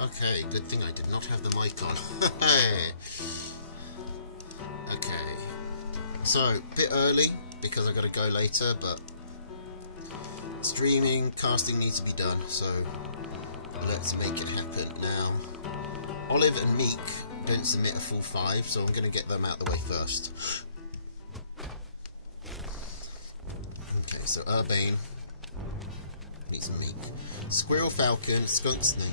Okay, good thing I did not have the mic on. Okay. So, a bit early, because I gotta go later, but streaming, casting needs to be done, so let's make it happen. Now, Olive and Meek didn't submit a full 5, so I'm gonna get them out the way first. Okay, so Urbane meets Meek. Squirrel Falcon, Skunk Snake.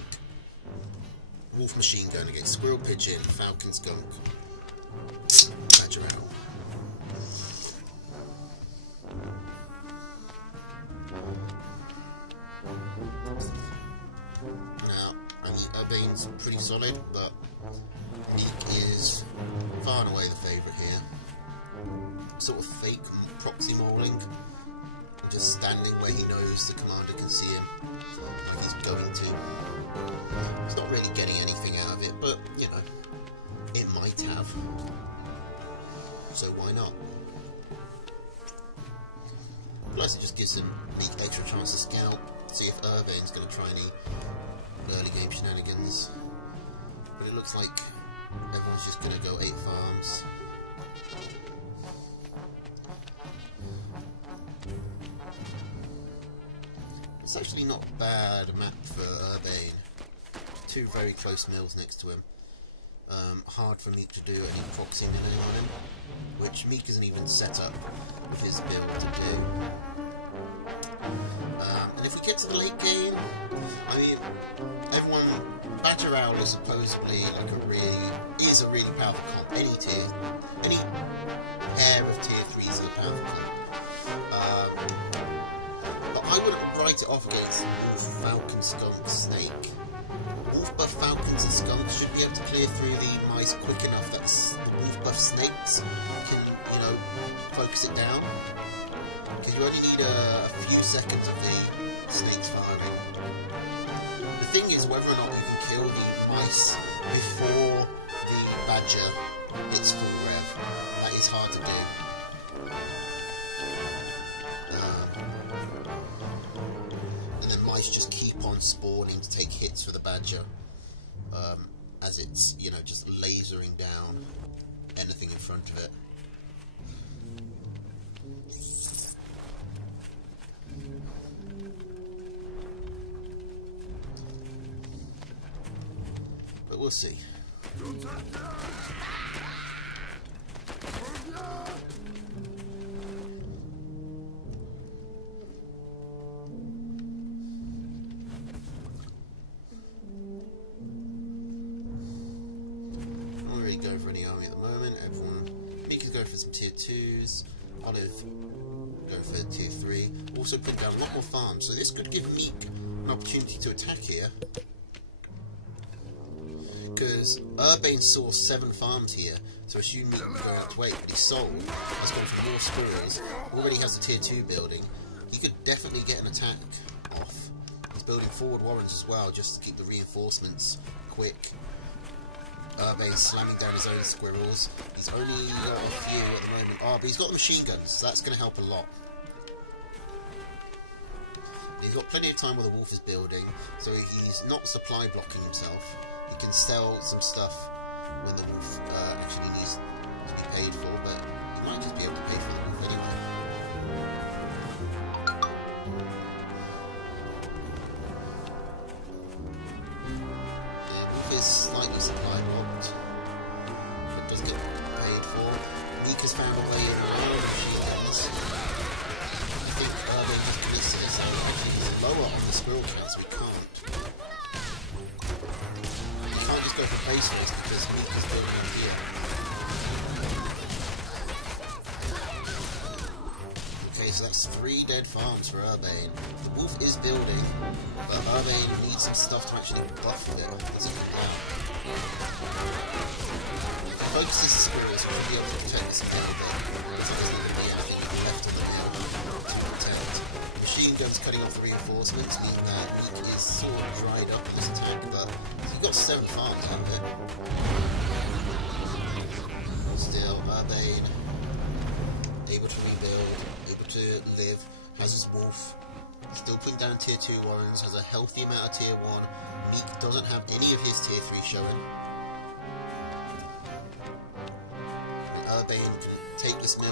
Wolf Machine Gun against Squirrel Pigeon, Falcon Skunk. Badger Owl. Now, I mean, Urbane's pretty solid, but Meek is far and away the favourite here. Sort of fake proxy mauling, and just standing where he knows the commander can see him, like he's going to. He's not really getting anything out of it, but, you know, it might have. So why not? Plus it just gives him Meek extra chance to scout, see if Urbane's going to try any early game shenanigans. But it looks like everyone's just going to go 8 farms. It's actually not a bad map for Urbane. 2 very close mills next to him. Hard for Meek to do any proxying on him, which Meek isn't even set up with his build to do. And if we get to the late game, I mean, Badger Owl is supposedly like a really powerful comp. Any pair of tier 3s is a powerful comp. But I wouldn't write it off against Wolf, Falcon, Skunk, Snake. Wolf buff Falcons and Skunks should be able to clear through the mice quick enough that the Wolf buff Snakes can, you know, focus it down. Because you only need a few seconds of the Snakes firing. The thing is whether or not you can kill the mice before the Badger hits full rev. That is hard to do. And then mice just keep on spawning to take hits for the Badger, as it's, you know, just lasering down anything in front of it. But we'll see. Go for any army at the moment. Meek is going for some tier 2s. Olive go for tier 3. Also put down a lot more farms, so this could give Meek an opportunity to attack here. Because Urbane saw 7 farms here, so assume Meek would go out to 8, but he's sold. Has gone for more squirrels. Already has a tier 2 building. He could definitely get an attack off. He's building forward warrens as well, just to keep the reinforcements quick. Urbane's slamming down his own squirrels. He's only got a few at the moment. Oh, but he's got the machine guns, so that's going to help a lot. He's got plenty of time while the wolf is building, so he's not supply blocking himself. He can sell some stuff when the wolf actually needs to be paid for, but he might just be able to pay for the wolf anyway. Is slightly supply blocked, but does get paid for. Meek has found a way in and out of the shields. I think Urbane has to miss it, so actually he's lower on the squirrel count, so we can't. You can't just go for baseless because Meek is building in here. Okay, so that's 3 dead farms for Urbane. The wolf is building, but Urbane needs some stuff to actually buff it. Does it now? Focus his squirrels to be able to protect this a little bit. So there's not going to be anything left of the mill to protect. Machine guns cutting off the reinforcements, meaning that Meek is sort of dried up in this attack, but he got 7 farms out of it. Still, Urbane able to rebuild, able to live, has his wolf, still putting down tier 2 warrens, has a healthy amount of tier 1, Meek doesn't have any of his tier 3 showing. And Urbane can take this Meek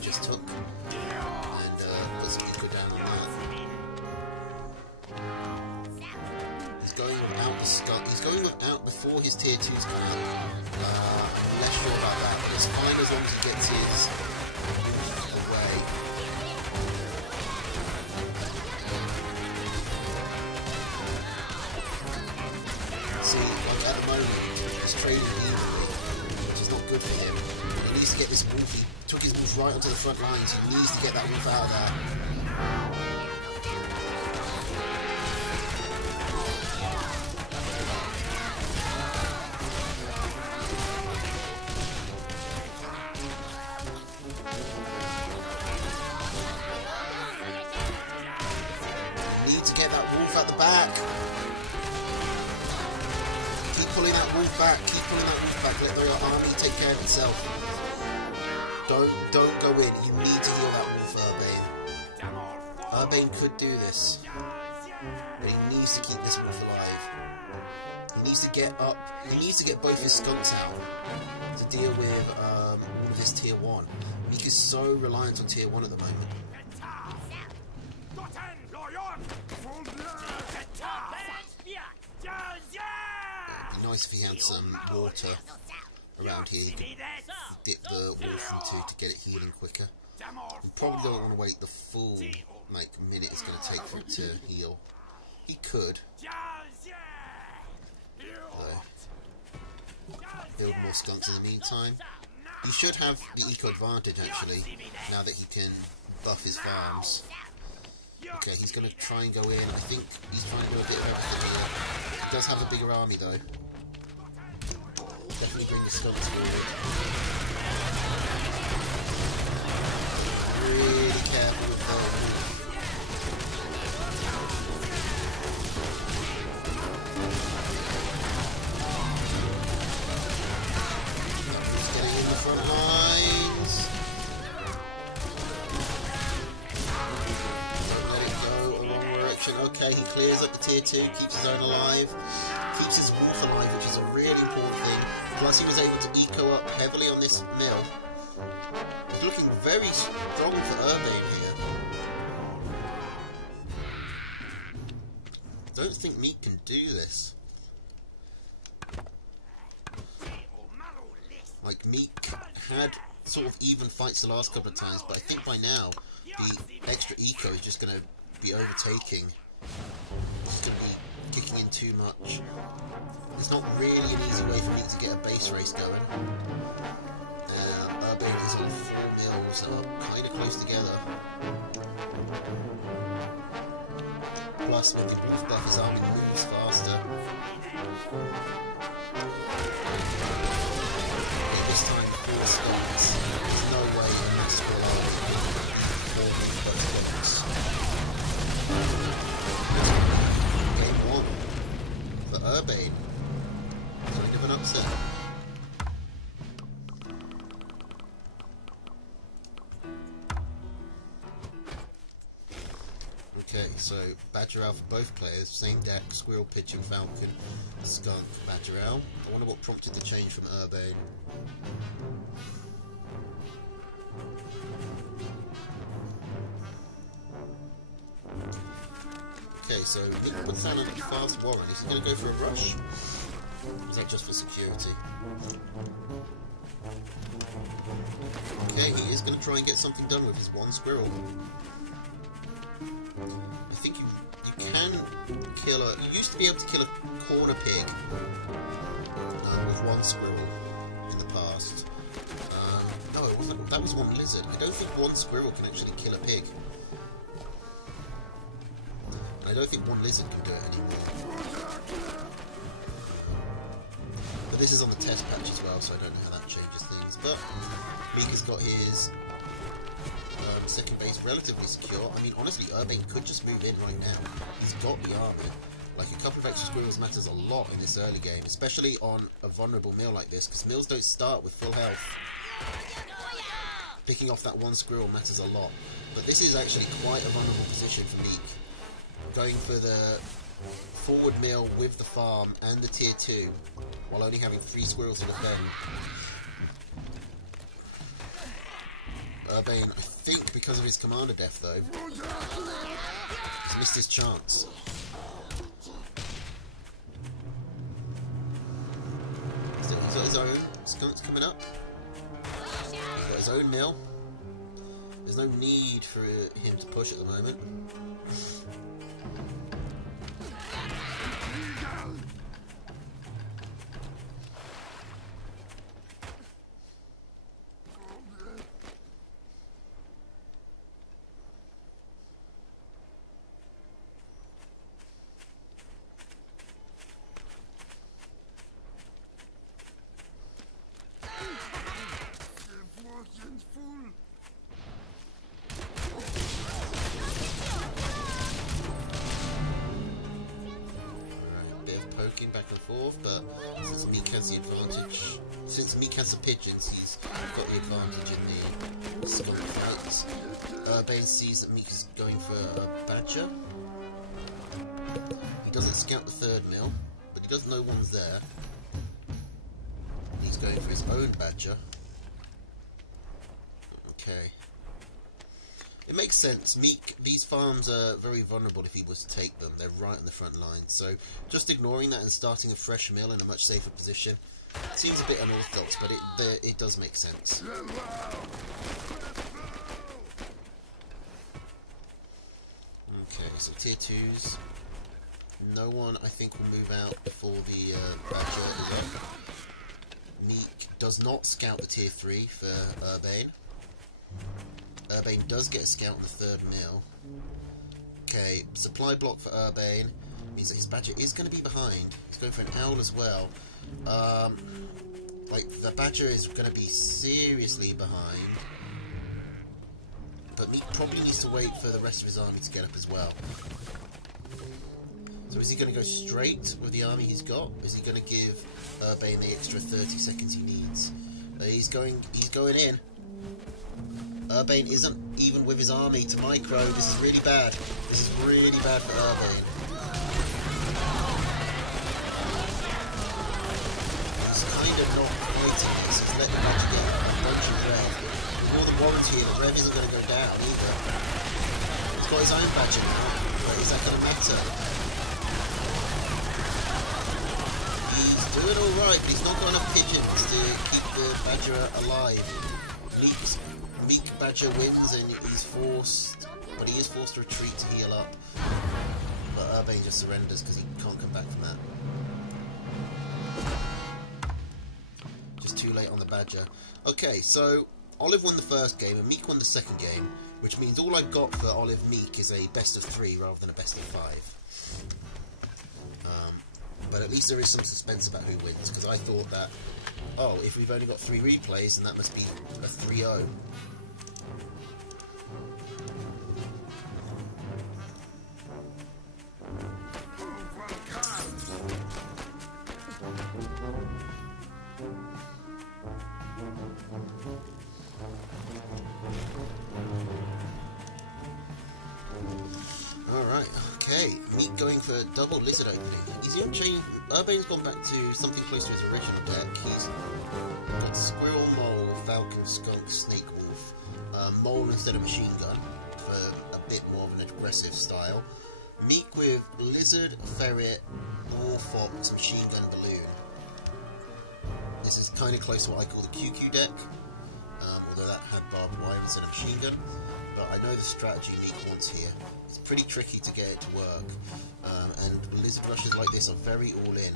just took, and put some eco down on that. He's going without the skull. He's going without before his tier 2's come out. I'm less sure about that, but it's fine as long as he gets his away. See, like at the moment, he's trading evenly, which is not good for him. He needs to get this wolf. He took his wolf right onto the front lines. He needs to get that wolf out of there. To get that wolf at the back. Keep pulling that wolf back. Keep pulling that wolf back. Let the army take care of itself. Don't go in. You need to heal that wolf, Urbane. Urbane could do this, but he needs to keep this wolf alive. He needs to get up. He needs to get both his skunks out to deal with all of his tier 1. Meek is so reliant on tier 1 at the moment. It'd be nice if he had some water around here. He could dip the wolf into to get it healing quicker. He probably don't want to wait the full minute it's going to take for it to heal. He could. Build more skunks in the meantime. He should have the eco advantage actually, now that he can buff his farms. Okay, he's going to try and go in. I think he's trying to do a bit of everything here. He does have a bigger army though. Definitely bring the skunks forward. Really careful with the wolf. He's getting in the front lines. Okay, he clears up the tier 2, keeps his own alive, keeps his wolf alive, which is a really important thing. Plus he was able to eco up heavily on this mill. He's looking very strong for Urbane here. I don't think Meek can do this. Like, Meek had sort of even fights the last couple of times, but I think by now the extra eco is just going to be overtaking. He's going to be kicking in too much. It's not really an easy way for me to get a base race going. Urbane is on 4 mills that are kind of close together. Plus, with the wolf buff, his army moves faster. This time, 4 skunks. There's no way this will have 4 wolf buffs. Game 1 for Urbane. Kind of an upset. Okay, so Badgeral for both players, same deck, Squirrel, Pigeon, Falcon, Skunk, Badgeral. I wonder what prompted the change from Urbane. Okay, so Nick puts down a fast Warren. Is he going to go for a rush? Or is that just for security? Okay, he is going to try and get something done with his 1 squirrel. I think you can kill a... You used to be able to kill a corner pig with 1 squirrel in the past. No, it wasn't. That was 1 lizard. I don't think 1 squirrel can actually kill a pig. I don't think 1 lizard can do it anymore. But this is on the test patch as well, so I don't know how that changes things. But Meek has got his second base relatively secure. I mean, honestly, Urbane could just move in right now. He's got the armor. Like, a couple of extra squirrels matters a lot in this early game, especially on a vulnerable mill like this, because mills don't start with full health. Picking off that 1 squirrel matters a lot. But this is actually quite a vulnerable position for Meek. Going for the forward mill with the farm and the tier 2, while only having 3 squirrels in the pen. Urbane, I think because of his commander death though, he's missed his chance. Still, he's got his own skunks coming up. He's got his own mill. There's no need for him to push at the moment. Back and forth, but since Meek has the advantage, since Meek has the pigeons, he's got the advantage in the skunk fights. Urbane sees that Meek is going for a badger. He doesn't scout the 3rd mill, but he does know one's there. He's going for his own badger. Okay. It makes sense. Meek, these farms are very vulnerable if he was to take them. They're right on the front line. So just ignoring that and starting a fresh mill in a much safer position seems a bit unorthodox, but it does make sense. Okay, so tier 2s. No one, I think, will move out before the badger is up. Meek does not scout the tier 3 for Urbane. Urbane does get a scout on the 3rd mill. Okay, supply block for Urbane means that his badger is going to be behind. He's going for an owl as well. Like, the badger is going to be seriously behind. But Meek probably needs to wait for the rest of his army to get up as well. So is he going to go straight with the army he's got? Is he going to give Urbane the extra 30 seconds he needs? He's going in. Urbane isn't even with his army to micro. This is really bad. This is really bad for Urbane. He's kind of not fighting this. He's letting the badger get a bunch of Rev. With all the warranty here, the Rev isn't going to go down either. He's got his own badger now, but is that going to matter? He's doing alright, but he's not got enough pigeons to keep the badger alive. Meek badger wins and he's forced, but he is forced to retreat to heal up. But Urbane just surrenders because he can't come back from that. Just too late on the badger. Okay, so Olive won the first game and Meek won the second game, which means all I've got for Olive Meek is a best of 3 rather than a best of 5. But at least there is some suspense about who wins, because I thought that, oh, if we've only got 3 replays, then that must be a 3-0. Alright, okay. Meek going for a double lizard opening. He's even changed. Urbane's gone back to something close to his original deck. He's got squirrel, mole, falcon, skunk, snake, wolf. Mole instead of machine gun for a bit more of an aggressive style. Meek with lizard, ferret, war fox, machine gun, balloon. This is kind of close to what I call the QQ deck, although that had barbed wire instead of machine gun. But I know the strategy Meek wants here. It's pretty tricky to get it to work, and lizard rushes like this are very all in.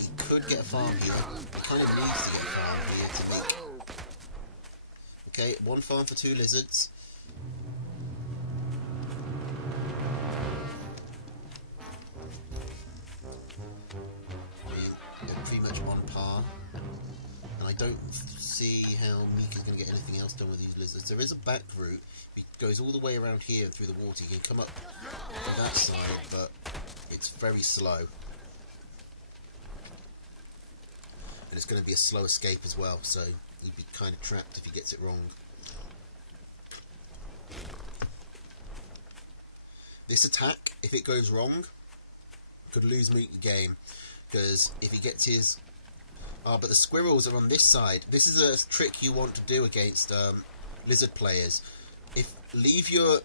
He could get a farm here. He kind of needs to get a farm here to make. Okay, 1 farm for 2 lizards. They're pretty much on par. And I don't see how Meek is going to get anything else done with these lizards. There is a back route. It goes all the way around here and through the water. You can come up on that side, but it's very slow. And it's going to be a slow escape as well, so he'd be kind of trapped if he gets it wrong. This attack, if it goes wrong, could lose Meek the game, because if he gets his... but the squirrels are on this side. This is a trick you want to do against lizard players. Leave your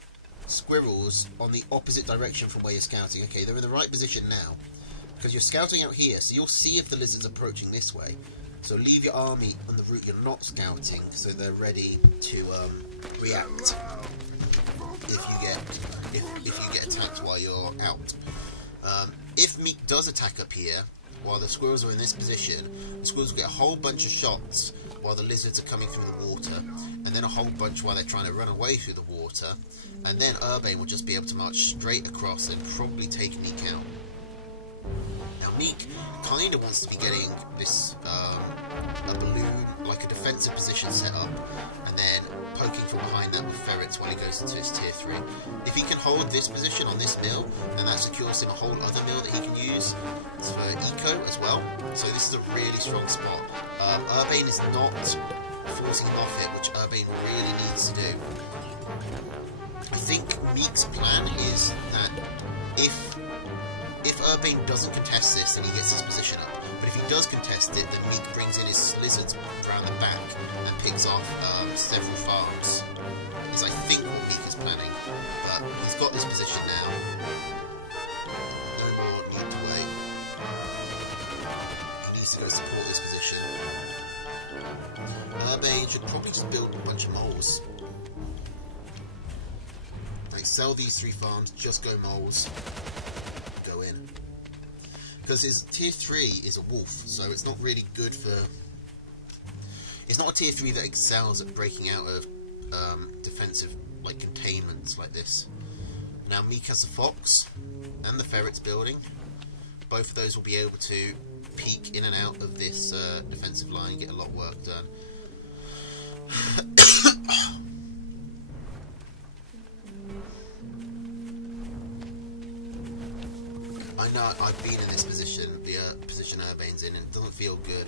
squirrels on the opposite direction from where you're scouting. Okay, they're in the right position now, because you're scouting out here, so you'll see if the lizard's approaching this way. So leave your army on the route you're not scouting, so they're ready to react if you get attacked while you're out. If Meek does attack up here, while the squirrels are in this position, the squirrels will get a whole bunch of shots while the lizards are coming through the water, and then a whole bunch while they're trying to run away through the water, and then Urbane will just be able to march straight across and probably take Meek out. Now Meek kind of wants to be getting this a balloon, like a defensive position set up, and then poking from behind that with ferrets while he goes into his tier 3. If he can hold this position on this mill, then that secures him a whole other mill that he can use for eco as well. So this is a really strong spot. Urbane is not forcing him off it, which Urbane really needs to do. I think Meek's plan is that if Urbane doesn't contest this, then he gets his position up. But if he does contest it, then Meek brings in his lizards around the back and picks off several farms. Is I think what Meek is planning. But he's got this position now. No more need to wait. He needs to go support this position. Urbane should probably just build a bunch of moles. Like, sell these 3 farms, just go moles. Go in. Because his tier 3 is a wolf, so it's not really good for... It's not a tier 3 that excels at breaking out of defensive, like, containments like this. Now Meek has the fox and the ferrets building. Both of those will be able to peek in and out of this defensive line, get a lot of work done. I know I've been in this position, the position Urbane's in, and it doesn't feel good.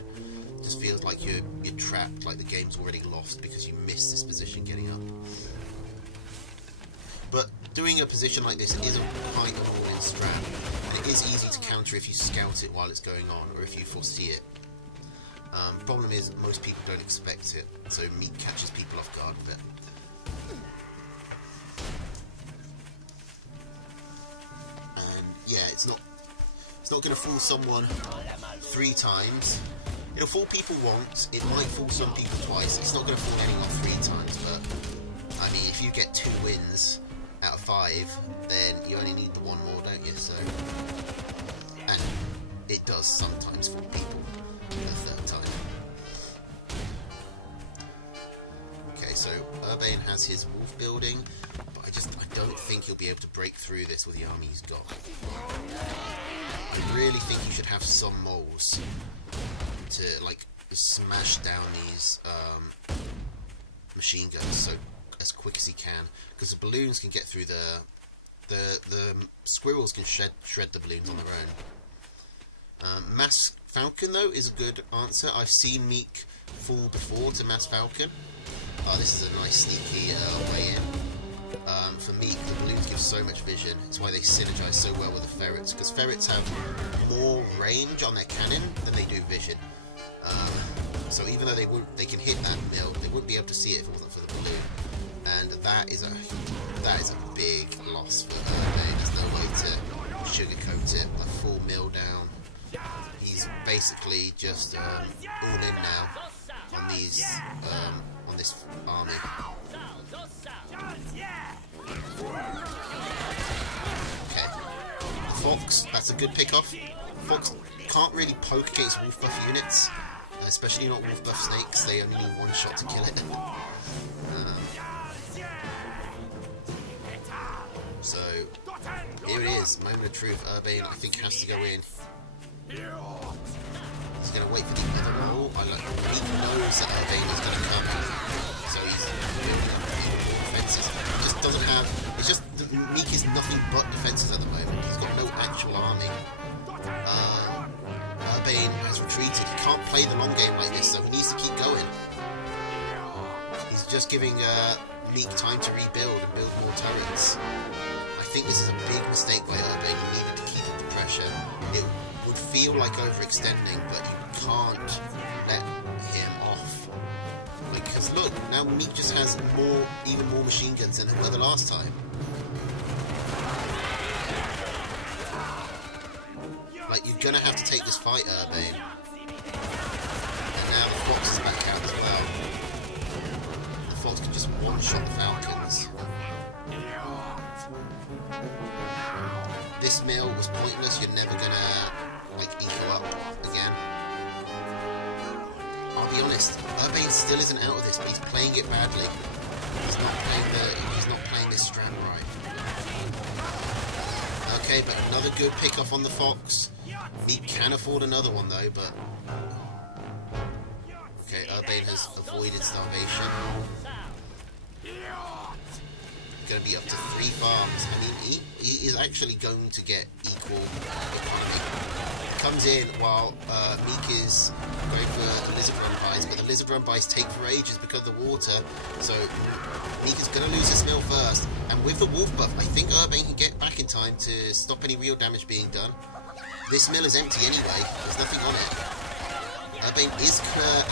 It just feels like you're trapped, like the game's already lost because you missed this position getting up. But doing a position like this is a quite a all-in strat, and it is easy to counter if you scout it while it's going on, or if you foresee it. Problem is, most people don't expect it, so Meek catches people off guard with it. Yeah, it's not going to fool someone 3 times. It'll fool people once, it might fool some people twice. It's not going to fool anyone 3 times, but I mean, if you get 2 wins out of 5, then you only need the 1 more, don't you? So, and it does sometimes fool people the 3rd time. Okay, so Urbane has his wolf building. I don't think he'll be able to break through this with the army he's got. I really think you should have some moles to, like, smash down these machine guns so as quick as he can, because the balloons can get through the squirrels can shred the balloons on their own. Mass Falcon though is a good answer. I've seen Meek fall before to Mass Falcon. This is a nice sneaky way in. For Meek, the balloons give so much vision. It's why they synergize so well with the ferrets, because ferrets have more range on their cannon than they do vision. So even though they can hit that mill, they wouldn't be able to see it if it wasn't for the balloon. And that is a big loss for Urbane. There's no way to sugarcoat it. A full mill down. He's basically just all in now on these on this army. Okay, Fox, that's a good pick-off. Fox can't really poke against wolf buff units, especially not wolf buff snakes. They only need 1 shot to kill it. So here it is, moment of truth. Urbane, I think, has to go in. He's going to wait for the other roll. He knows that Urbane is going to come, so he's building up even more defences. Just doesn't have. It's just Meek is nothing but defences at the moment. He's got no actual army. Urbane has retreated. He can't play the long game like this, so he needs to keep going. He's just giving Meek time to rebuild and build more turrets. I think this is a big mistake by Urbane. He needed to keep up the pressure. feel like overextending, but you can't let him off. Because look, now Meek just has even more machine guns than the last time. Like, you're gonna have to take this fight, Urbane. And now the Fox is back out as well. The Fox can just one-shot the Falcons. This mill was pointless. You're never gonna, like, equal up again. I'll be honest, Urbane still isn't out of this, but he's playing it badly. He's not playing this strand right. Okay, but another good pick off on the Fox. Meek can afford another one though, but okay, Urbane has avoided starvation. Going to be up to 3 farms. I mean, he is actually going to get equal economy. Comes in while Meek is going for the lizard run buys, but the lizard run buys take for ages because of the water. So Meek is going to lose this mill first, and with the wolf buff, I think Urbane can get back in time to stop any real damage being done. This mill is empty anyway. There's nothing on it.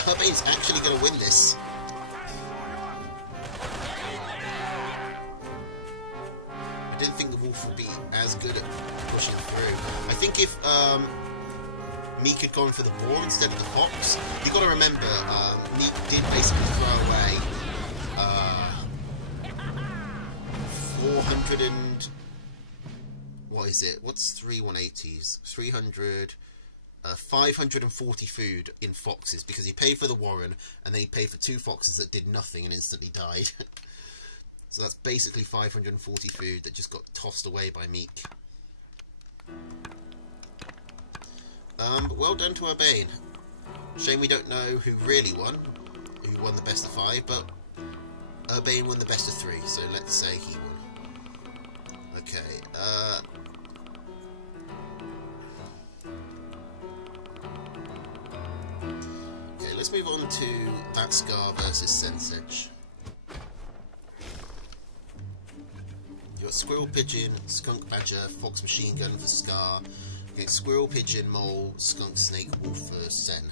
Urbane's actually going to win this. I didn't think the wolf would be as good at pushing through. I think if Meek had gone for the boar instead of the fox, you've got to remember, Meek did basically throw away 400 and... what is it? What's 3 180s? 300... 540 food in foxes, because he paid for the warren, and then he paid for 2 foxes that did nothing and instantly died. So that's basically 540 food that just got tossed away by Meek. But well done to Urbane. Shame we don't know who really won, who won the best of 5, but Urbane won the best of 3, so let's say he won. Okay, let's move on to that Scar versus Sensage. You got Squirrel Pigeon, Skunk Badger, Fox Machine Gun for Scar, against Squirrel Pigeon, Mole, Skunk Snake, Wolf for Sen.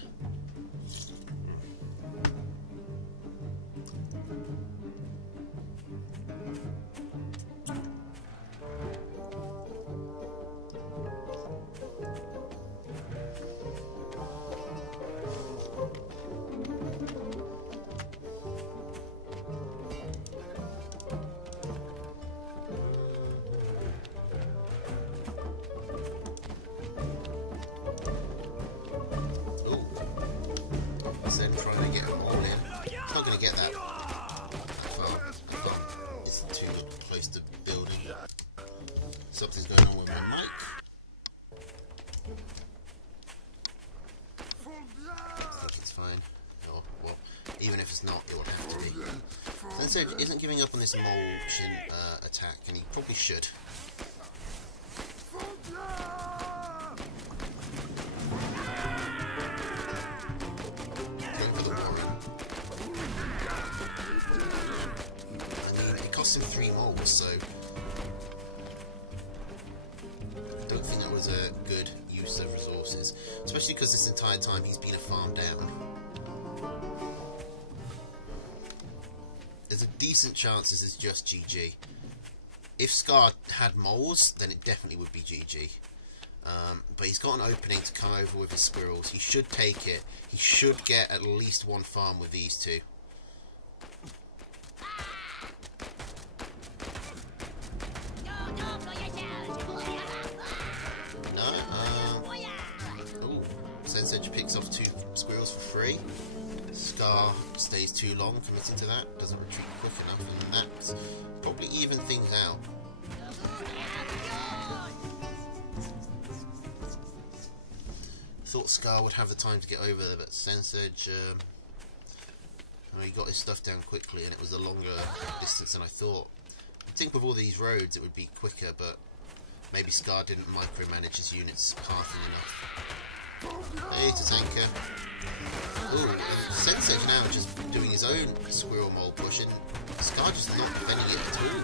Then trying to get them all in. Not going to get that far. It's too close to building. Something's going on with my mic. I think it's fine. Oh, well, even if it's not, it will have to be. Sensage isn't giving up on this mole chin attack, and he probably should. Him 3 moles, so I don't think that was a good use of resources, especially because this entire time he's been a farm down. There's a decent chance this is just GG. If Scar had moles, then it definitely would be GG. But he's got an opening to come over with his squirrels. He should take it. He should get at least 1 farm with these 2. Sensage picks off 2 squirrels for free. Scar stays too long, committing to that, doesn't retreat quick enough, and that probably even things out. Thought Scar would have the time to get over there, but Sensage, he got his stuff down quickly, and it was a longer distance than I thought. You'd think with all these roads it would be quicker, but maybe Scar didn't micromanage his units pathing enough. Hey, Tatanka. Ooh, and Sensage now just doing his own squirrel mole push, and Scar just not defending it at all.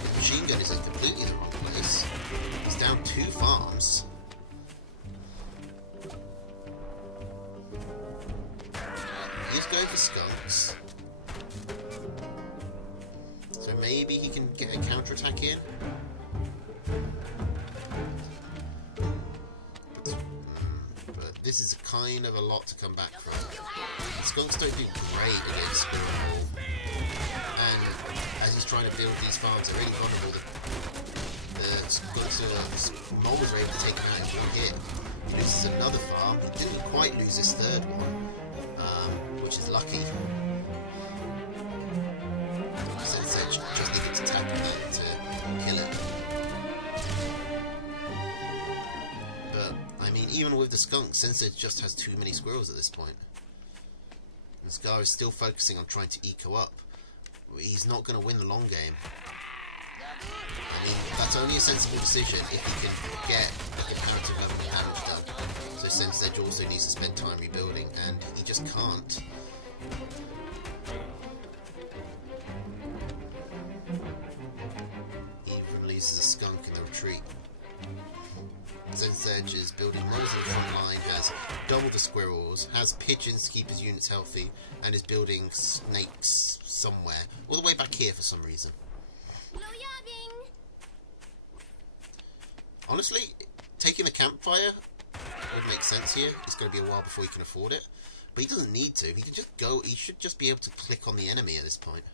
His machine gun is in completely the wrong place. He's down 2 farms. skunks. So maybe he can get a counterattack in. But this is kind of a lot to come back from. Skunks don't do great against Squirrel. And as he's trying to build these farms, they're really vulnerable. The skunks moles are able to take him out in one hit. He loses another farm. He didn't quite lose his third one, which is lucky. Sensei just needed to tap him to kill it. But, I mean, even with the skunk, Sensei just has too many squirrels at this point. And Scar is still focusing on trying to eco up. He's not going to win the long game. I mean, that's only a sensible decision if he can get the comparative level of damage done. So Sensei also needs to spend time rebuilding, and he just can't. He even releases a skunk in the retreat. Sensei is building moles in the front line, has double the squirrels, has pigeons to keep his units healthy, and is building snakes somewhere. All the way back here for some reason. Honestly, taking the campfire would make sense here. It's going to be a while before he can afford it. But he doesn't need to. He can just go. He should just be able to click on the enemy at this point.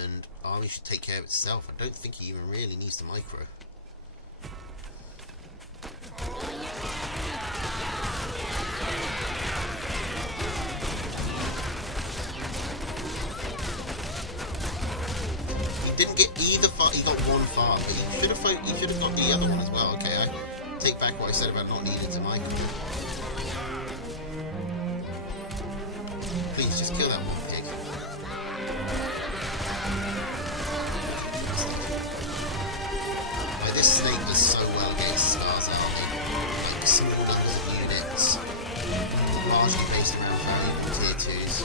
And army should take care of itself. I don't think he even really needs to micro. Didn't get either far. He got one far, but he should have got the other one as well. Okay, I take back what I said about not needing to micro. Please just kill that one pig. This snake does so well against Scar's army. Like small number of units, largely based around value tier 2s.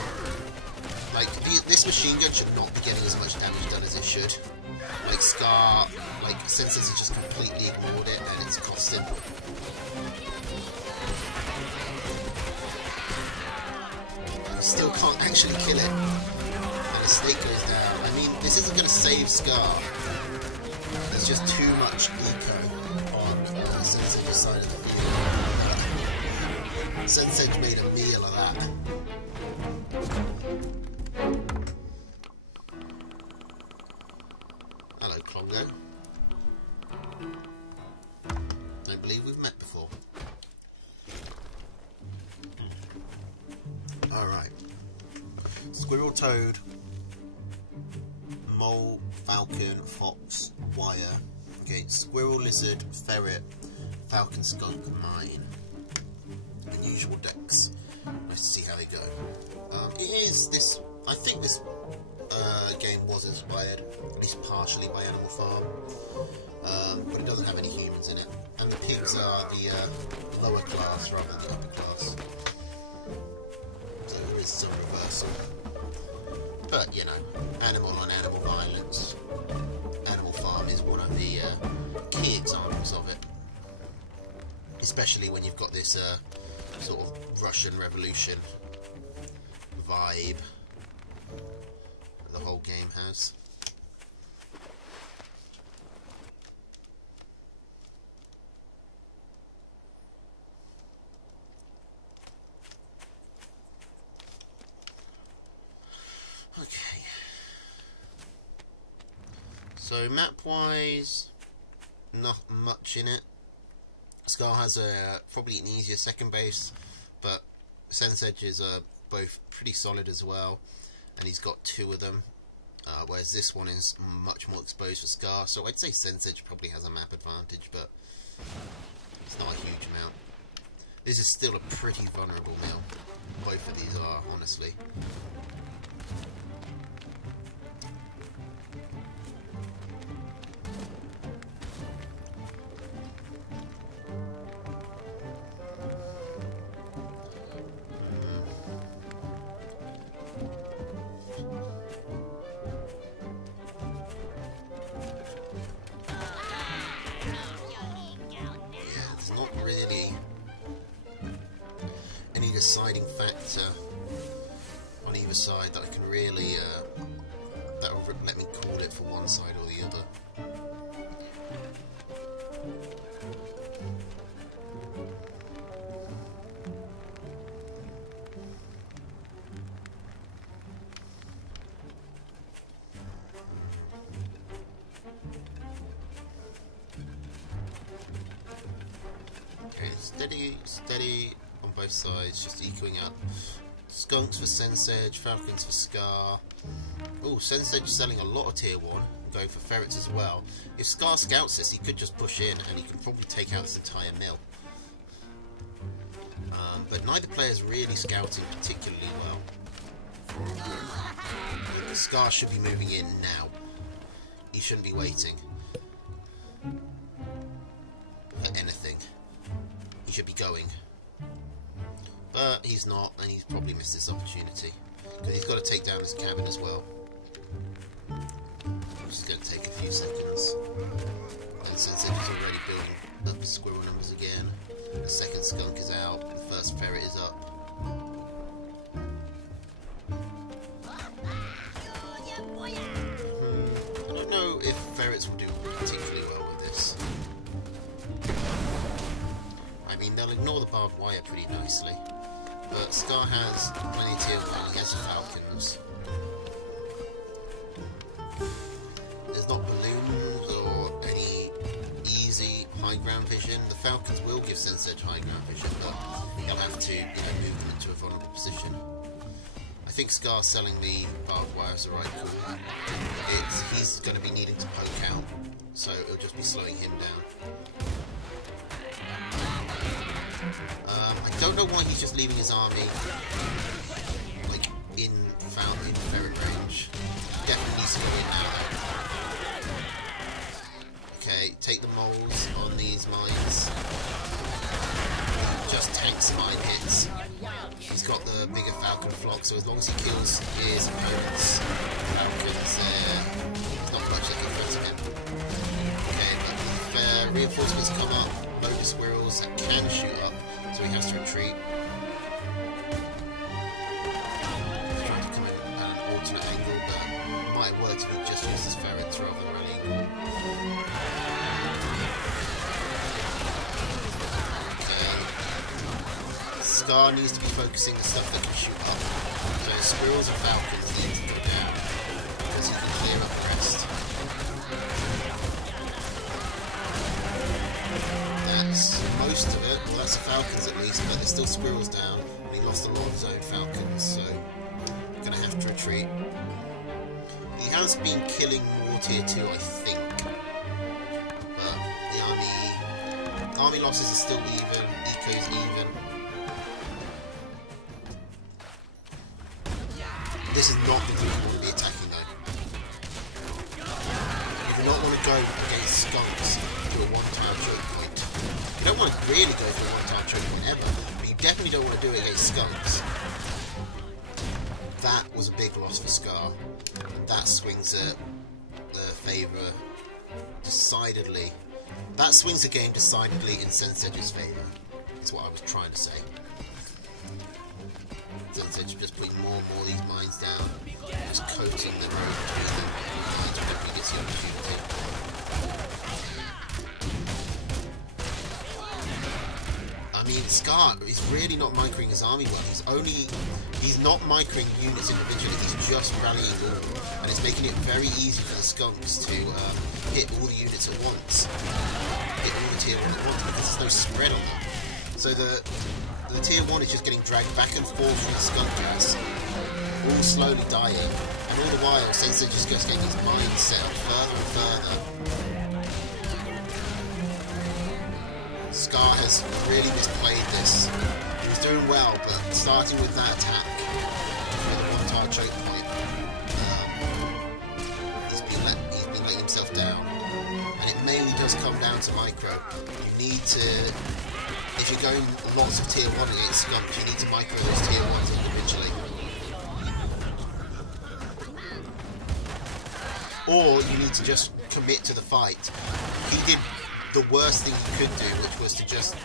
Like, this machine gun should not be getting as much damage done as it should. Like, Scar, like, Sensei's just completely ignored it, and it's cost him. He still can't actually kill it. And the snake goes down. I mean, this isn't going to save Scar. There's just too much eco on Sensei's side of the field. Sensei made a meal of that. Hello, Klongo. Don't believe we've met before. Alright. Squirrel, toad, mole, falcon, fox, wire. Okay, squirrel, lizard, ferret, falcon, skunk, mine. Unusual decks. Nice to see how they go. It is this. I think this game was inspired, at least partially, by Animal Farm, but it doesn't have any humans in it, and the pigs are the lower class rather than the upper class. So there is some reversal. But you know, animal on animal violence. Animal Farm is one of the key examples of it, especially when you've got this sort of Russian Revolution vibe that the whole game has. Okay. So map-wise, not much in it. Scar has probably an easier second base, but Sense Edges are both pretty solid as well, and he's got 2 of them, whereas this one is much more exposed for Scar, so I'd say Sense Edge probably has a map advantage, but it's not a huge amount. This is still a pretty vulnerable mill. Both of these are, honestly. Deciding factor either side that I can really that will let me call it for one side or the other. Okay, steady on both sides, just equaling out. Skunks for Sensage, Falcons for Scar. Oh, Sensage is selling a lot of tier 1, going for ferrets as well. If Scar scouts this, he could just push in and he can probably take out this entire mill. But neither player is really scouting particularly well. Scar should be moving in now. He shouldn't be waiting for anything. He should be going. But he's not, and he's probably missed this opportunity. Because he's got to take down this cabin as well. Which is going to take a few seconds. And since it is already building up squirrel numbers again, the second skunk is out, the first ferret is up. I don't know if ferrets will do particularly well with this. I mean, they'll ignore the barbed wire pretty nicely. But Scar has plenty of tier 1, he has Falcons. There's not balloons or any easy high ground vision. The Falcons will give Sensage high ground vision, but he'll have to, move them into a vulnerable position. I think Scar selling the barbed wire is the right call. He's going to be needing to poke out, so it'll just be slowing him down. I don't know why he's just leaving his army like in ferret range. Definitely needs to go in now though. Okay, take the moles on these mines. Just tanks mine hits. He's got the bigger falcon flock, so as long as he kills his opponent's falcons there, there's not much that can hurt him. Okay, but if reinforcements come up, load of squirrels that can shoot up, so he has to retreat. He's trying to come in at an alternate angle, but it might work if he just uses his ferrets rather than rallying. Okay. Scar needs to be focusing the stuff that can shoot up. So squirrels and falcons need to go down, because he can clear up the rest. That's most of it. Well, that's the falcons at least, but there's still squirrels down, and he lost a lot of his own falcons, so we're going to have to retreat. He has been killing more tier 2, I think, but the army losses are still even, eco's even. This is not the group you want to be attacking though. You do not want to go against skunks to a one-time choke point. You don't want to really go for a one-time choke point ever, but you definitely don't want to do it against skunks. That was a big loss for Scar, and that swings the favour decidedly. That swings the game decidedly in Sensage's favour, is what I was trying to say. Sensage just putting more and more of these mines down, just coating the road between them whenever he gets the opportunity. I mean, Scar is really not microing his army well. He's not microing units individually, he's just rallying all, and it's making it very easy for the skunks to hit all the units at once. Hit all the tier 1 at once, because there's no spread on them. So the tier 1 is just getting dragged back and forth from the skunk gas, all slowly dying, and all the while Sensei just goes getting his mind set up further and further. Scar has really misplayed this. He was doing well, but starting with that attack with a one-tile choke point, he's been letting himself down. And it mainly does come down to micro. You need to, if you're going lots of tier 1 against skunks, you need to micro those tier 1s individually. Or you need to just commit to the fight. He did the worst thing he could do, which was to just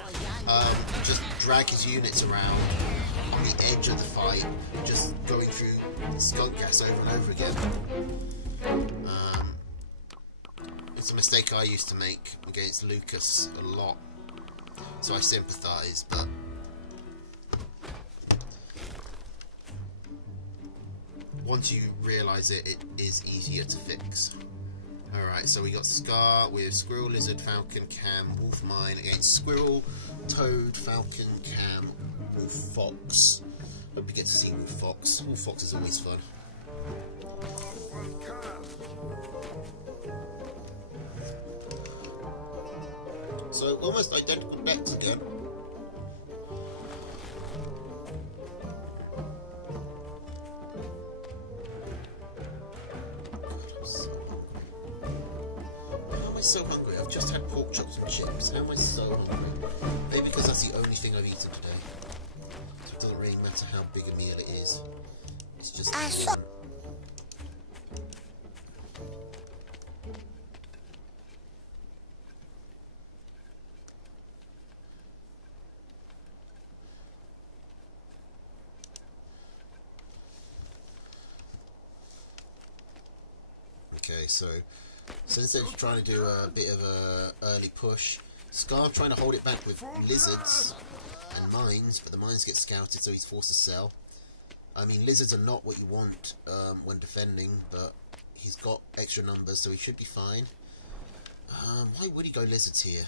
drag his units around on the edge of the fight, just going through skunk gas over and over again. It's a mistake I used to make against Lucas a lot, so I sympathise, but once you realise it, it is easier to fix. Alright, so we got Scar with Squirrel, Lizard, Falcon, Cam, Wolf Mine against Squirrel, Toad, Falcon, Cam, Wolf Fox. Hope you get to see Wolf Fox. Wolf Fox is always fun. So, almost identical decks again. So hungry. I've just had pork chops and chips. How am I so hungry? Maybe because that's the only thing I've eaten today. So it doesn't really matter how big a meal it is. It's just okay, so since they're trying to do a bit of a early push, Scar trying to hold it back with lizards and mines, but the mines get scouted, so he's forced to sell. I mean, lizards are not what you want when defending, but he's got extra numbers, so he should be fine. Why would he go lizards here?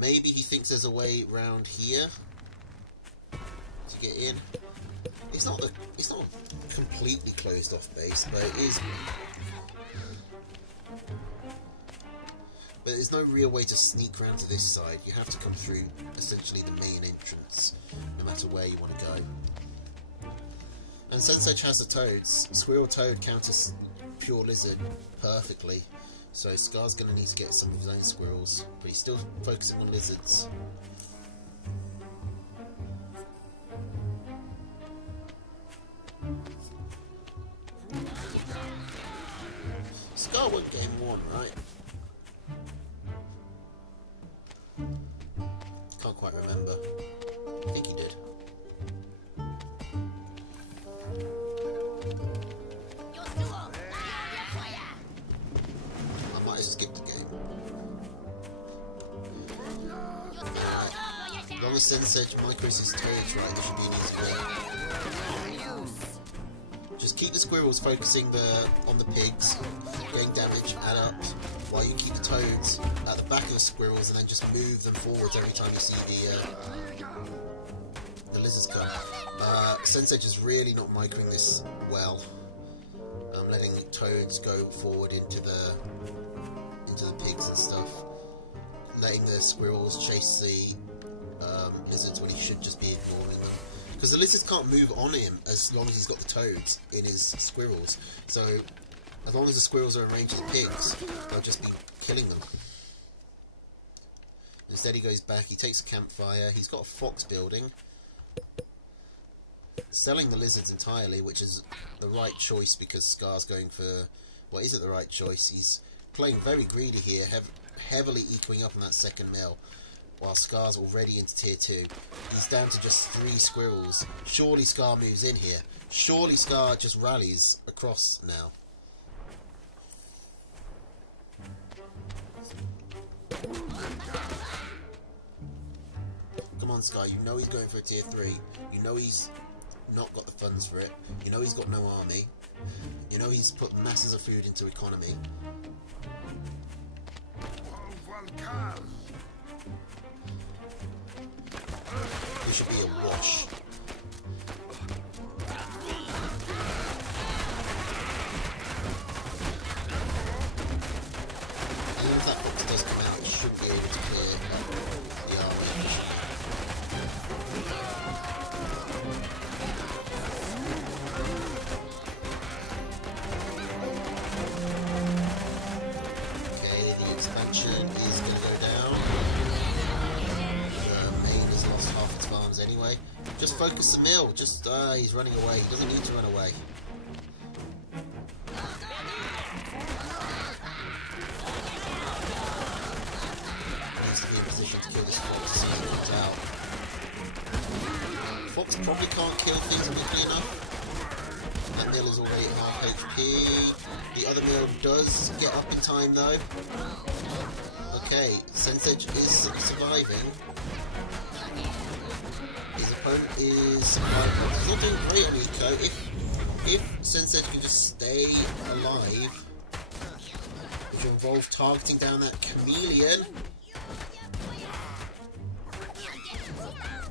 Maybe he thinks there's a way round here to get in. It's not a completely closed off base, but it is. But there's no real way to sneak around to this side. You have to come through essentially the main entrance, no matter where you want to go. And Sensei has the toads. Squirrel Toad counters pure lizard perfectly, so Scar's going to need to get some of his own squirrels, but he's still focusing on lizards. Scar won game 1, right? Can't quite remember. I think he did. I might as well skip the game. As long as Sensei micros his toads right, there should be an easy win. Just keep the squirrels focusing on the pigs, getting damage, add up, while you keep the toads at the back of the squirrels and then just move them forwards every time you see the lizards come. Sensei is really not microing this well. Letting toads go forward into the pigs and stuff. Letting the squirrels chase the lizards when he should just be ignoring them. Because the lizards can't move on him as long as he's got the toads in his squirrels. So, as long as the squirrels are in range of the pigs, they'll just be killing them. Instead he goes back, he takes a campfire, he's got a fox building. Selling the lizards entirely, which is the right choice because Scar's going for... Well, is it the right choice? He's playing very greedy here, heavily equaling up on that second mill. While Scar's already into tier 2. He's down to just 3 squirrels. Surely Scar moves in here. Surely Scar just rallies across now. Come on, Scar, you know he's going for a tier 3. You know he's not got the funds for it. You know he's got no army. You know he's put masses of food into economy. It should be a wash. Even if that box does come out, it shouldn't be able to clear the army. Okay, the expansion is going to go down. Half its farms anyway. Just focus the mill. Just he's running away. He doesn't need to run away. He needs to be in position to kill this fox as soon as he runs out. Probably can't kill things quickly enough. That mill is already at half HP. The other mill does get up in time though. Okay, Sensage is surviving. His opponent is surviving. He's not doing great on Eco. If Sensage can just stay alive, which will involve targeting down that chameleon.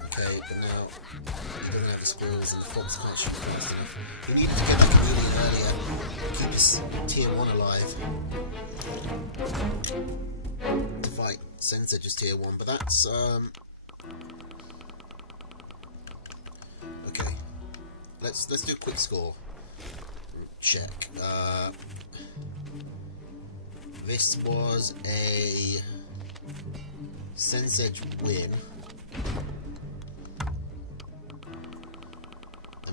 Okay, but now he doesn't have the squirrels and the fox can't shoot fast enough. We needed to get that chameleon earlier and keep his tier 1 alive to fight Sensage's tier 1, but that's okay. Let's do a quick score check. This was a Sensage win.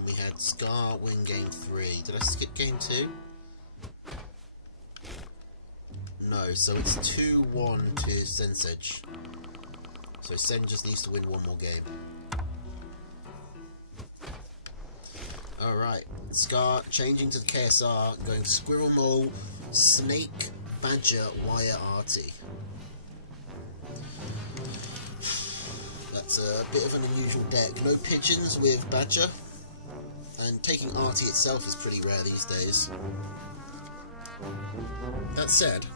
We had Scar win game 3. Did I skip game 2? No, so it's 2-1 to Sensage. So Sen just needs to win one more game. Alright, Scar changing to the KSR, going Squirrel Mole, Snake, Badger, Wire, Arty. That's a bit of an unusual deck. No pigeons with Badger. And taking Arty itself is pretty rare these days. That said,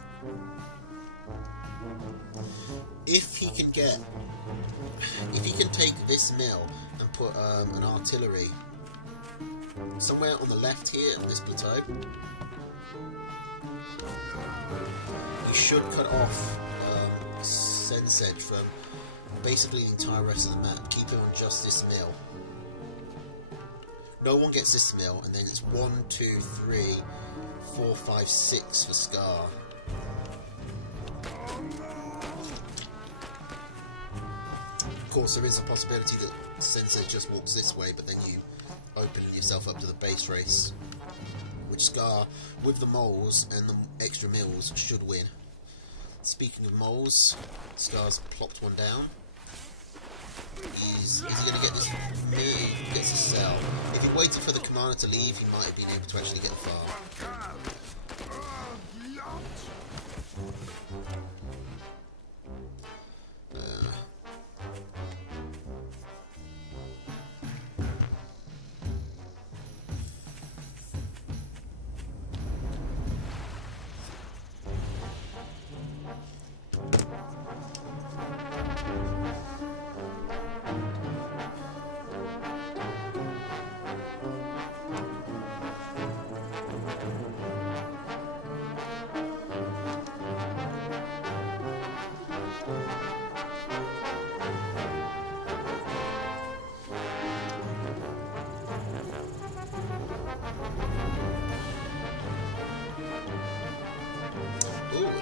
if he can take this mill and put an artillery somewhere on the left here on this plateau, he should cut off Sensage from basically the entire rest of the map, keep it on just this mill. No one gets this mill, and then it's 1, 2, 3, 4, 5, 6 for Scar. Of course, there is a possibility that Sensei just walks this way, but then you open yourself up to the base race, which Scar, with the moles and the extra mills, should win. Speaking of moles, Scar's plopped one down. Is he going to get this? He gets a cell. If he waited for the commander to leave, he might have been able to actually get far.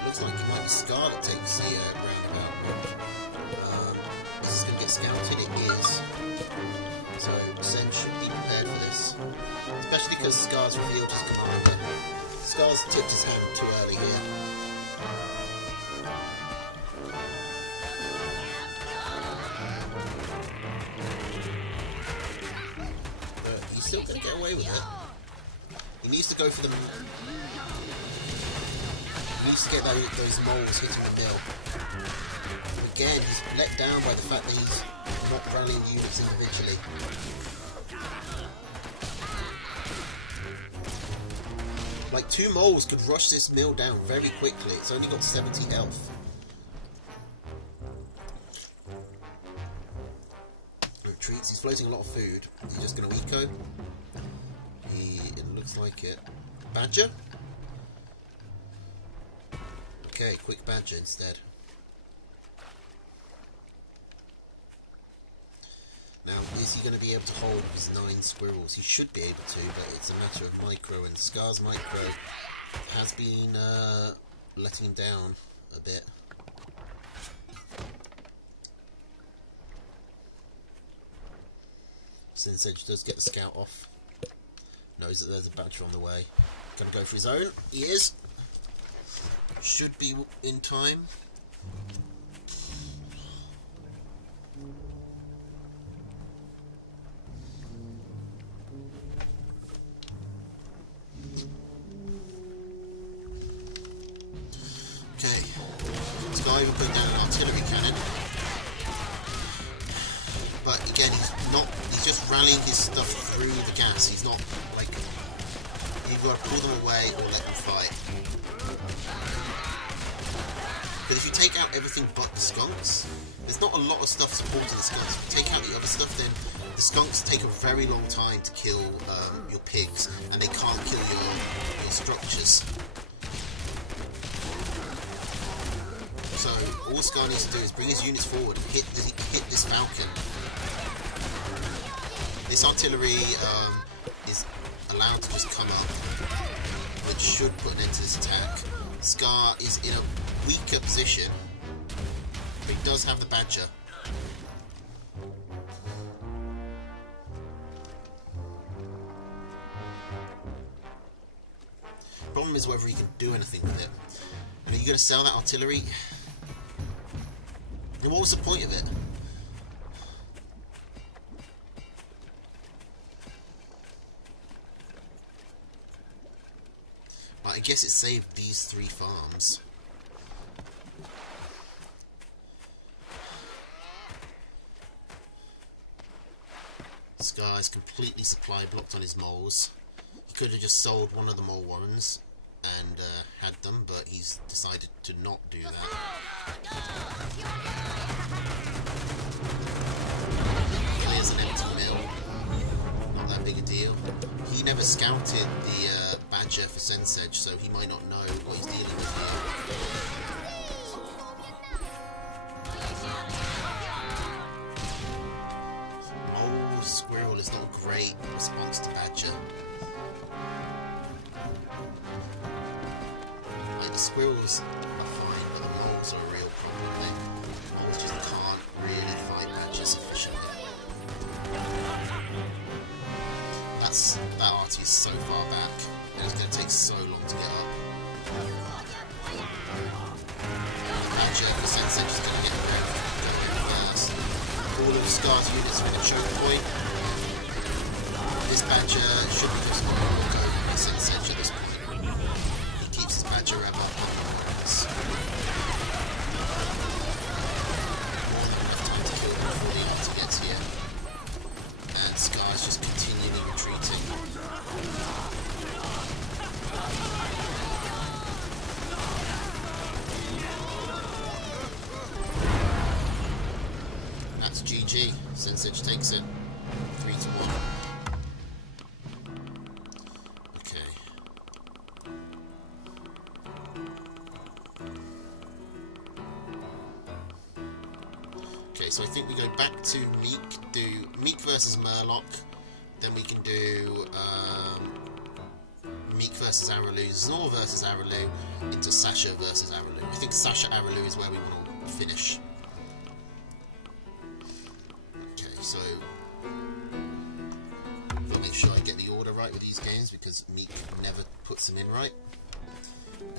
Looks like it might be Scar that takes the roundabout. Is this going to get scouted? It is. So Sen should be prepared for this. Especially because Scar's revealed his commander. Scar's tipped his hand too early here. But he's still going to get away with it. He needs to go for the... He needs to get those moles hitting the mill. Again, he's let down by the fact that he's not rallying units individually. Like, 2 moles could rush this mill down very quickly. It's only got 70 health. Retreats. He's floating a lot of food. He's just going to eco. It looks like it. Badger? Okay, quick Badger instead. Now, is he going to be able to hold his 9 squirrels? He should be able to, but it's a matter of micro, and Scar's micro has been letting him down a bit. Sensage does get the scout off. Knows that there's a Badger on the way. Gonna go for his own. He is. Should be in time. artillery cannon. But again, he's just rallying his stuff through the gas. He's not, like, you've got to pull them away or let them fight. But if you take out everything but the skunks, there's not a lot of stuff supporting the skunks. If you take out the other stuff, then the skunks take a very long time to kill your pigs, and they can't kill your structures. So all Scar needs to do is bring his units forward and hit this falcon. This artillery is allowed to just come up, which should put an end to this attack. Scar is in a weaker position, but he does have the Badger. Problem is whether he can do anything with it. And are you going to sell that artillery? And what was the point of it? Well, I guess it saved these 3 farms. This guy's completely supply blocked on his moles. He could have just sold one of the mole warrens and had them, but he's decided to not do that. Clears an empty mill. Not that big a deal. He never scouted the Badger for Sensedge, so he might not know what he's dealing with here. Mole Squirrel is not a great response to Badger. Like, the squirrels are fine, but the moles are a real problem. The moles just can't really fight Badger sufficiently. That arty is so far back, and it's going to take so long to get up. Badger, the Sensedge is going to get very fast. All of Scar's units are in a choke point. This Badger should be just going to walk over the Sensedge at this point. He keeps his Badger rev up. It's more than enough time to kill him before the arty gets here. And Scar's just continually retreating. That's GG. Sensedge takes it 3-1. Okay. Okay, so I think we go back to Meek, do Meek versus Murloc, then we can do Meek versus Araloo, Znor versus Araloo, into Sasha versus Araloo. I think Sasha Araloo is where we want to finish. Okay, so I'll make sure I get the order right with these games because Meek never puts them in right.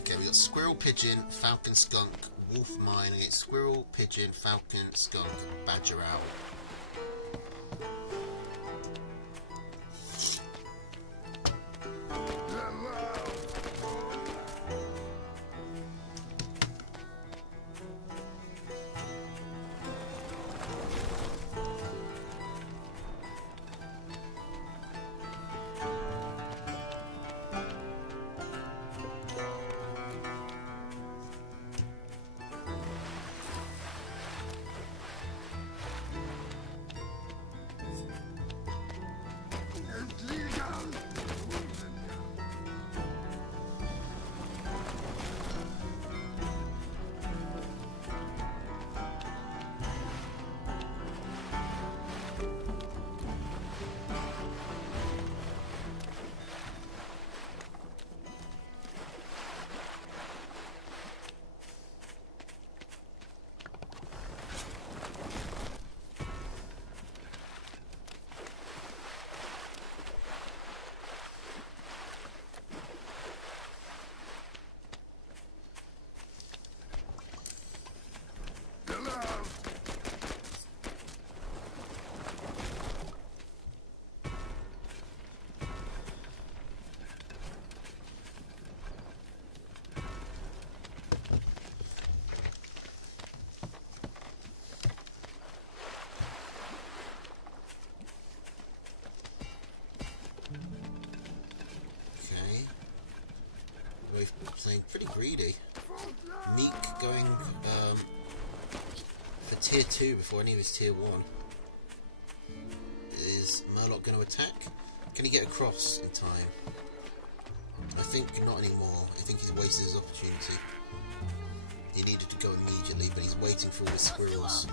Okay, we got Squirrel, Pigeon, Falcon, Skunk, Wolf Mine against Squirrel, Pigeon, Falcon, Skunk, Badger Owl. tier 2 before any of his tier 1. Is Murloc going to attack? Can he get across in time? I think not anymore. I think he's wasted his opportunity. He needed to go immediately, but he's waiting for all the squirrels.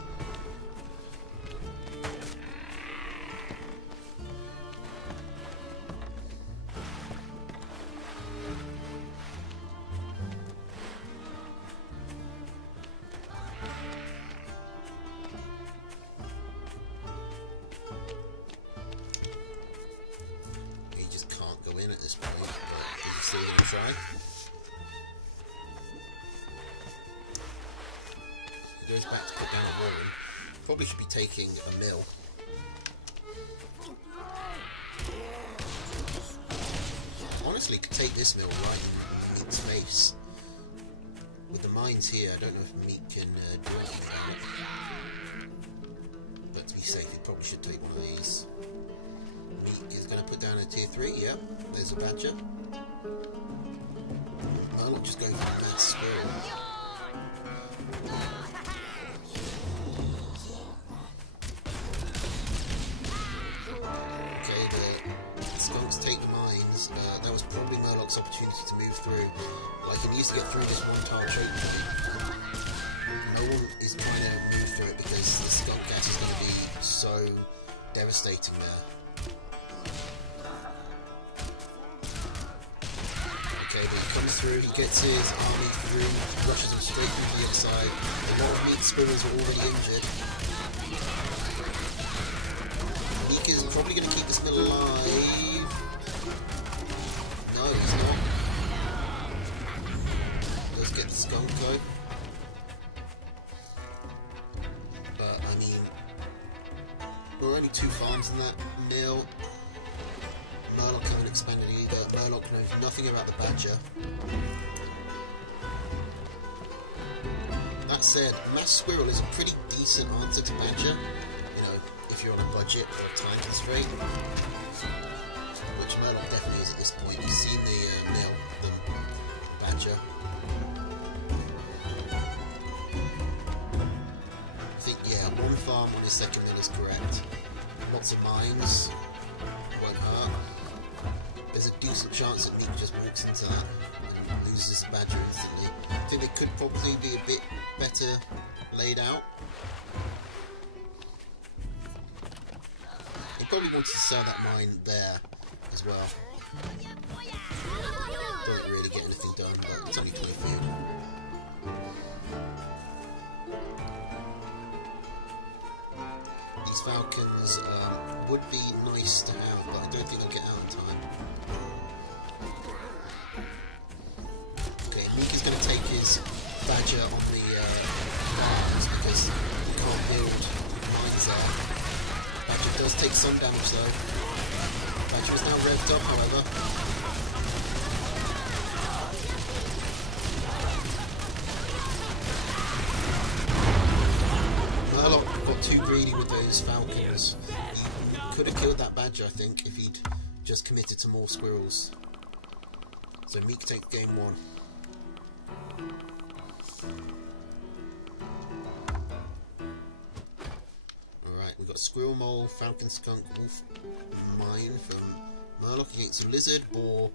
At this point, but he's still going to try. He goes back to put down a Warren. Probably should be taking a mill. Honestly, could take this mill right in Meek's face. With the mines here, I don't know if Meek can do anything about it. But to be safe, he probably should take one of these. Meek is going to put down a tier 3, yep. There's a badger. Murloc just going for a mad squirrel. Okay, the skunks take the mines. That was probably Murloc's opportunity to move through. Like, he needs to get through this one-tile choke point. No one is trying to move through it because the skunk gas is going to be so devastating there. Okay, but he comes through, he gets his army through, rushes him straight through the other side. A lot of Meek squirrels are already injured. Meek is probably going to keep this mill alive. No, he's not. Let's get the skunk though. But, I mean, there are only 2 farms in that mill. Murloc haven't expanded either. Murloc knows nothing about the badger. That said, mass squirrel is a pretty decent answer to badger. You know, if you're on a budget or a time constraint, which Murloc definitely is at this point. You've seen the mill, the badger. I think, yeah, 1 farm on his second mill is correct. Lots of mines. Won't hurt. There's a decent chance that Meek just walks into that and loses the badger instantly. I think they could probably be a bit better laid out. He probably wanted to sell that mine there as well. Don't really get anything done, but it's only 20 field. These falcons would be nice to have, but I don't think they'll get out in time. Okay, Meek is going to take his badger on the bars because he can't build mines there. Badger does take some damage though. Badger is now revved up, however. Murloc got too greedy with those falcons. He could have killed that badger, I think, if he'd just committed to more squirrels. So Meek takes game 1. Alright, we've got Squirrel Mole, Falcon Skunk, Wolf Mine from Murloc against Lizard, Boar,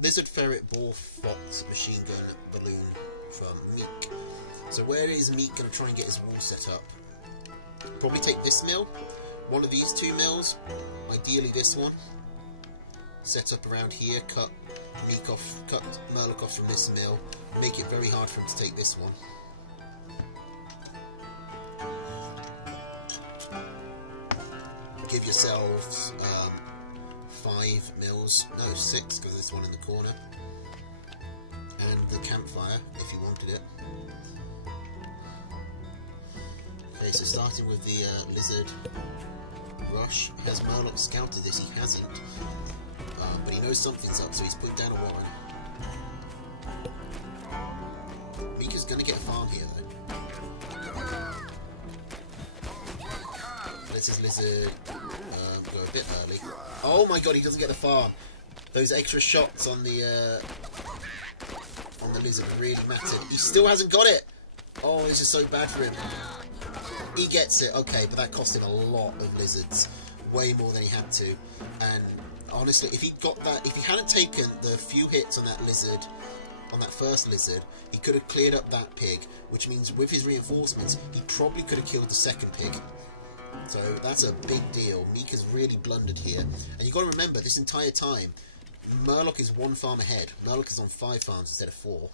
Lizard, Ferret, Boar, Fox, Machine Gun, Balloon from Meek. So where is Meek going to try and get his wall set up? Probably take this mill, one of these 2 mills, ideally this one. Set up around here, cut Meek off, cut Murloc off from this mill, make it very hard for him to take this one. Give yourselves 5 mills, no 6 because there's one in the corner, and the campfire if you wanted it. Okay, so starting with the Lizard Rush. Has Murloc scouted this? He hasn't. But he knows something's up, so he's put down a Warren. Mika's going to get a farm here, though. Let his Lizard go a bit early. Oh my god, he doesn't get the farm. Those extra shots on the Lizard really mattered. He still hasn't got it! Oh, this is so bad for him. He gets it, okay, but that cost him a lot of lizards. Way more than he had to. And honestly, if he hadn't taken the few hits on that lizard, on that first lizard, he could have cleared up that pig, which means with his reinforcements, he probably could have killed the second pig. So that's a big deal. Meek has really blundered here. And you've got to remember, this entire time, Murloc is 1 farm ahead. Murloc is on 5 farms instead of 4.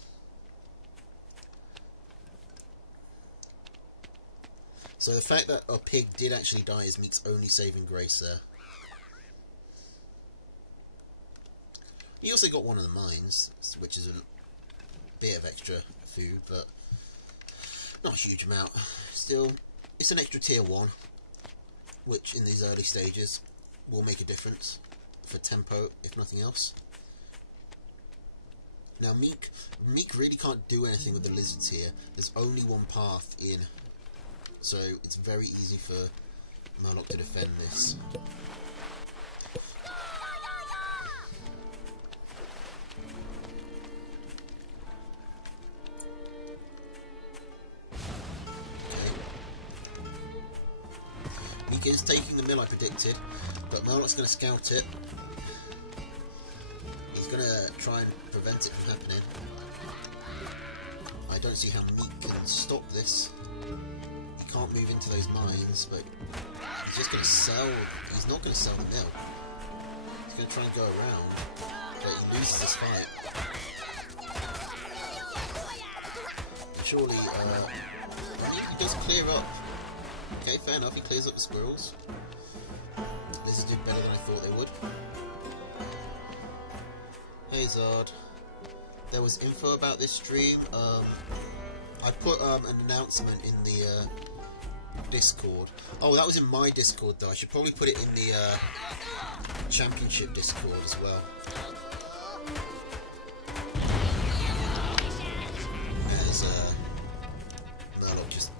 So the fact that a pig did actually die is Meek's only saving grace there. He also got one of the mines, which is a bit of extra food, but not a huge amount. Still, it's an extra tier 1, which in these early stages will make a difference for tempo, if nothing else. Now Meek really can't do anything with the lizards here. There's only one path in, so it's very easy for Murloc to defend this. Meek is taking the mill I predicted, but Murloc's going to scout it. He's going to try and prevent it from happening. I don't see how Meek can stop this. He can't move into those mines, but he's just going to sell. He's not going to sell the mill. He's going to try and go around, but he loses this fight. Surely, he does clear up. Okay, fair enough, he clears up the squirrels. Lizards did better than I thought they would. Hey Zard. There was info about this stream. I put an announcement in the Discord. Oh, that was in my Discord though. I should probably put it in the Championship Discord as well. As Murloc just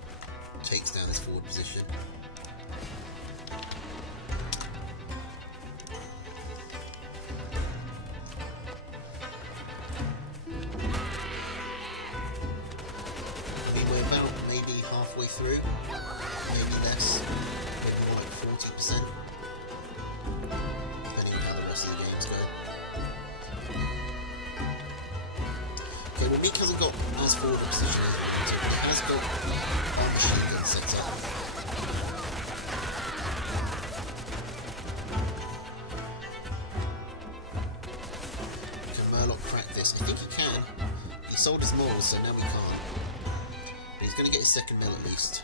takes down his forward position. We're about maybe halfway through, maybe less, maybe more like 40%, depending on how the rest of the games go. Okay, well Meek hasn't got as forward a position as he wanted, but he has got our machine gun set up. Can Murloc crack this? I think he can. He sold his moles, so now we can't. But he's going to get his second mill at least.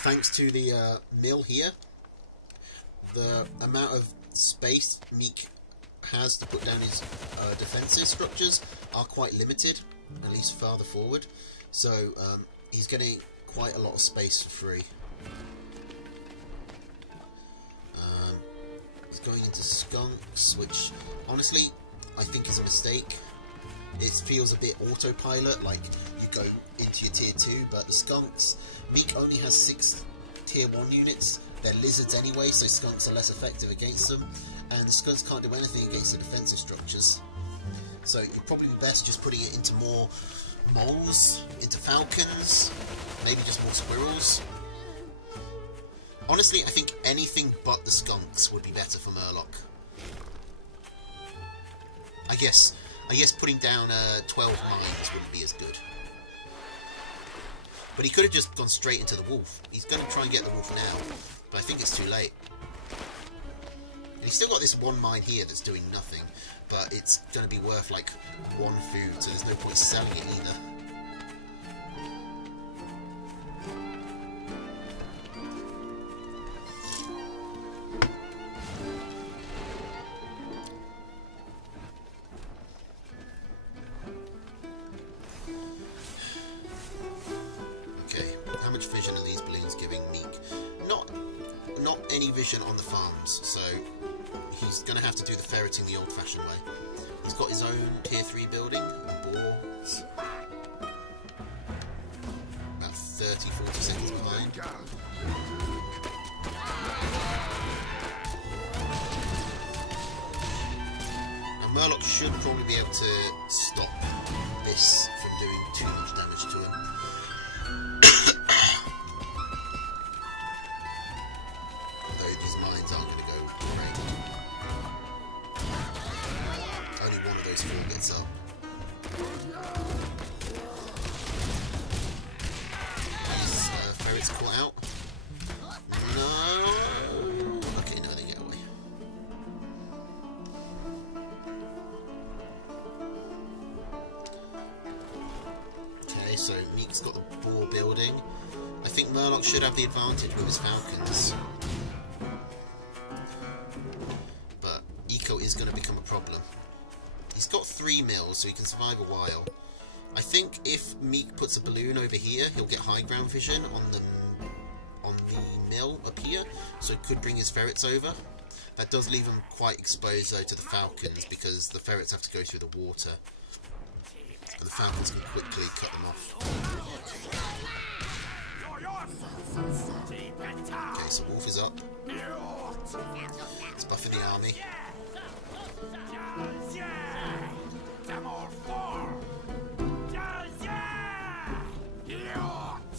Thanks to the mill here, the amount of space Meek has to put down his defensive structures are quite limited, at least farther forward. So he's getting quite a lot of space for free. He's going into skunks, which honestly I think is a mistake. It feels a bit autopilot, like you go into your tier 2, but the skunks, Meek only has 6 tier 1 units. They're lizards anyway, so skunks are less effective against them, and the skunks can't do anything against the defensive structures. So you're probably best just putting it into more moles, into falcons, maybe just more squirrels. Honestly, I think anything but the skunks would be better for Murloc. I guess putting down 12 mines wouldn't be as good. But he could have just gone straight into the wolf. He's going to try and get the wolf now, but I think it's too late. And he's still got this one mine here that's doing nothing, but it's going to be worth like 1 food, so there's no point selling it either. How much vision are these balloons giving Meek? Not any vision on the farms, so he's going to have to do the ferreting the old-fashioned way. He's got his own tier 3 building, boar, about 30-40 seconds behind. Now Murloc should probably be able to stop this from doing too much damage to so Meek's got the boar building. I think Murloc should have the advantage with his falcons. But eco is going to become a problem. He's got 3 mils, so he can survive a while. I think if Meek puts a balloon over here, he'll get high ground vision on the mill up here, so it could bring his ferrets over. That does leave him quite exposed though to the falcons, because the ferrets have to go through the water, and the falcons can quickly cut them off. Okay, so Wolf is up. It's buffing the army.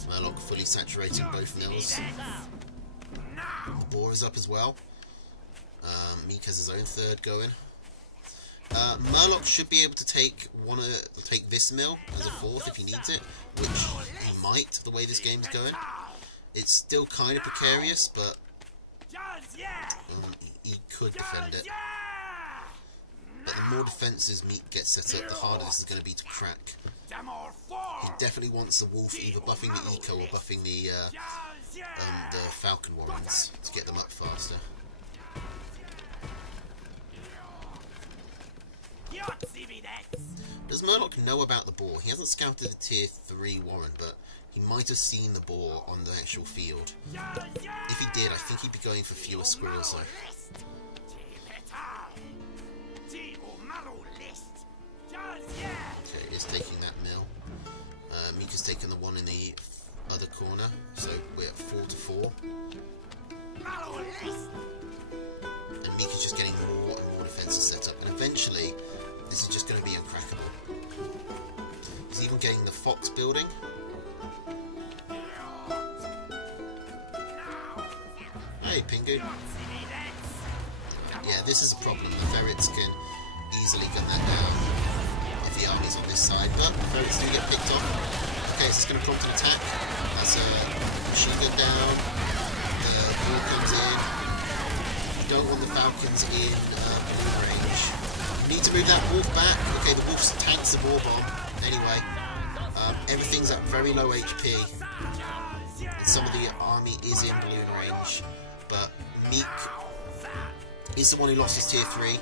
Murloc fully saturating both mills. The boar is up as well. Meek has his own 3rd going. Murloc should be able to take this mill as a 4th if he needs it, which he might, the way this game's going. It's still kind of precarious, but he could defend it. But the more defences Meek gets set up, the harder this is going to be to crack. He definitely wants the wolf either buffing the eco or buffing the falcon warrens to get them up faster. Does Murloc know about the boar? He hasn't scouted the tier 3 warren, but he might have seen the boar on the actual field. If he did, I think he'd be going for fewer squirrels though. Okay, he's taking that mill. Meek has taken the one in the other corner, so we're at 4-4. And Meek is just getting more and more defences set up, and eventually this is just going to be uncrackable. He's even getting the fox building. Hey, Pingu. Yeah, this is a problem. The ferrets can easily gun that down if the army's on this side, but the ferrets do get picked off. Okay, so it's going to prompt an attack. That's a machine gun down. The ball comes in. You don't want the falcons in balloon range. You need to move that wolf back. Okay, the wolf tanks the war bomb. Anyway, everything's at very low HP. And some of the army is in balloon range, but Meek is the one who lost his tier 3.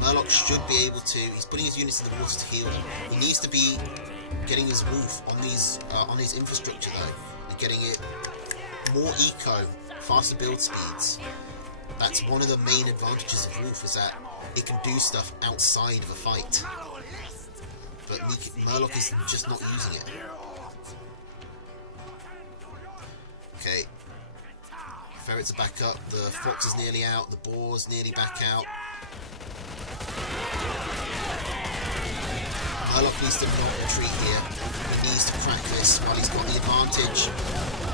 Murloc should be able to. He's putting his units in the water to heal them. He needs to be getting his wolf on these on his infrastructure though, and getting it more eco, faster build speeds. That's one of the main advantages of wolf, is that it can do stuff outside of a fight. But Murloc is just not using it. Okay. Ferrets are back up, the fox is nearly out, the boar's nearly back out. Murloc needs to not retreat here. He needs to crack this while he's got the advantage.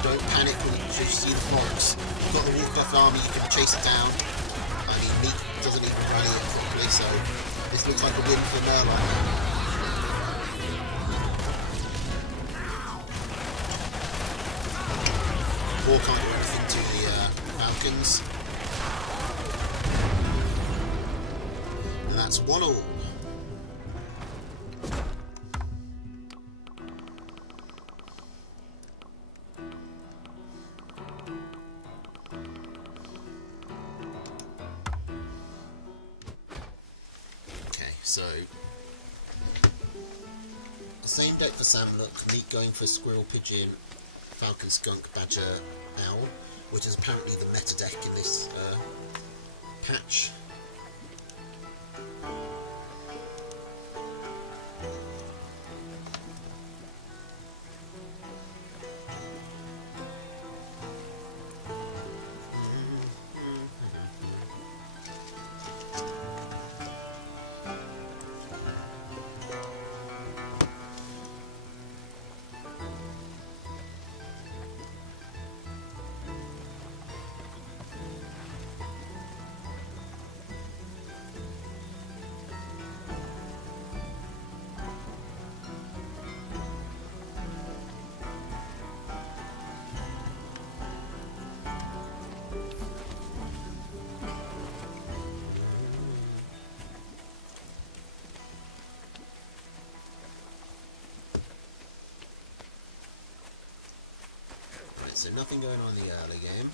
Don't panic when you see the fox. You've got the Wolfcraft army, you can chase it down. I mean, Meek doesn't even rally it properly, so this looks like a win for Murloc. Boar can't do anything to the falcons. And that's 1-1. Okay, so the same deck for Samlook, Meek going for Squirrel Pigeon, Falcon, Skunk, Badger, Owl, which is apparently the meta deck in this patch. so nothing going on in the early game.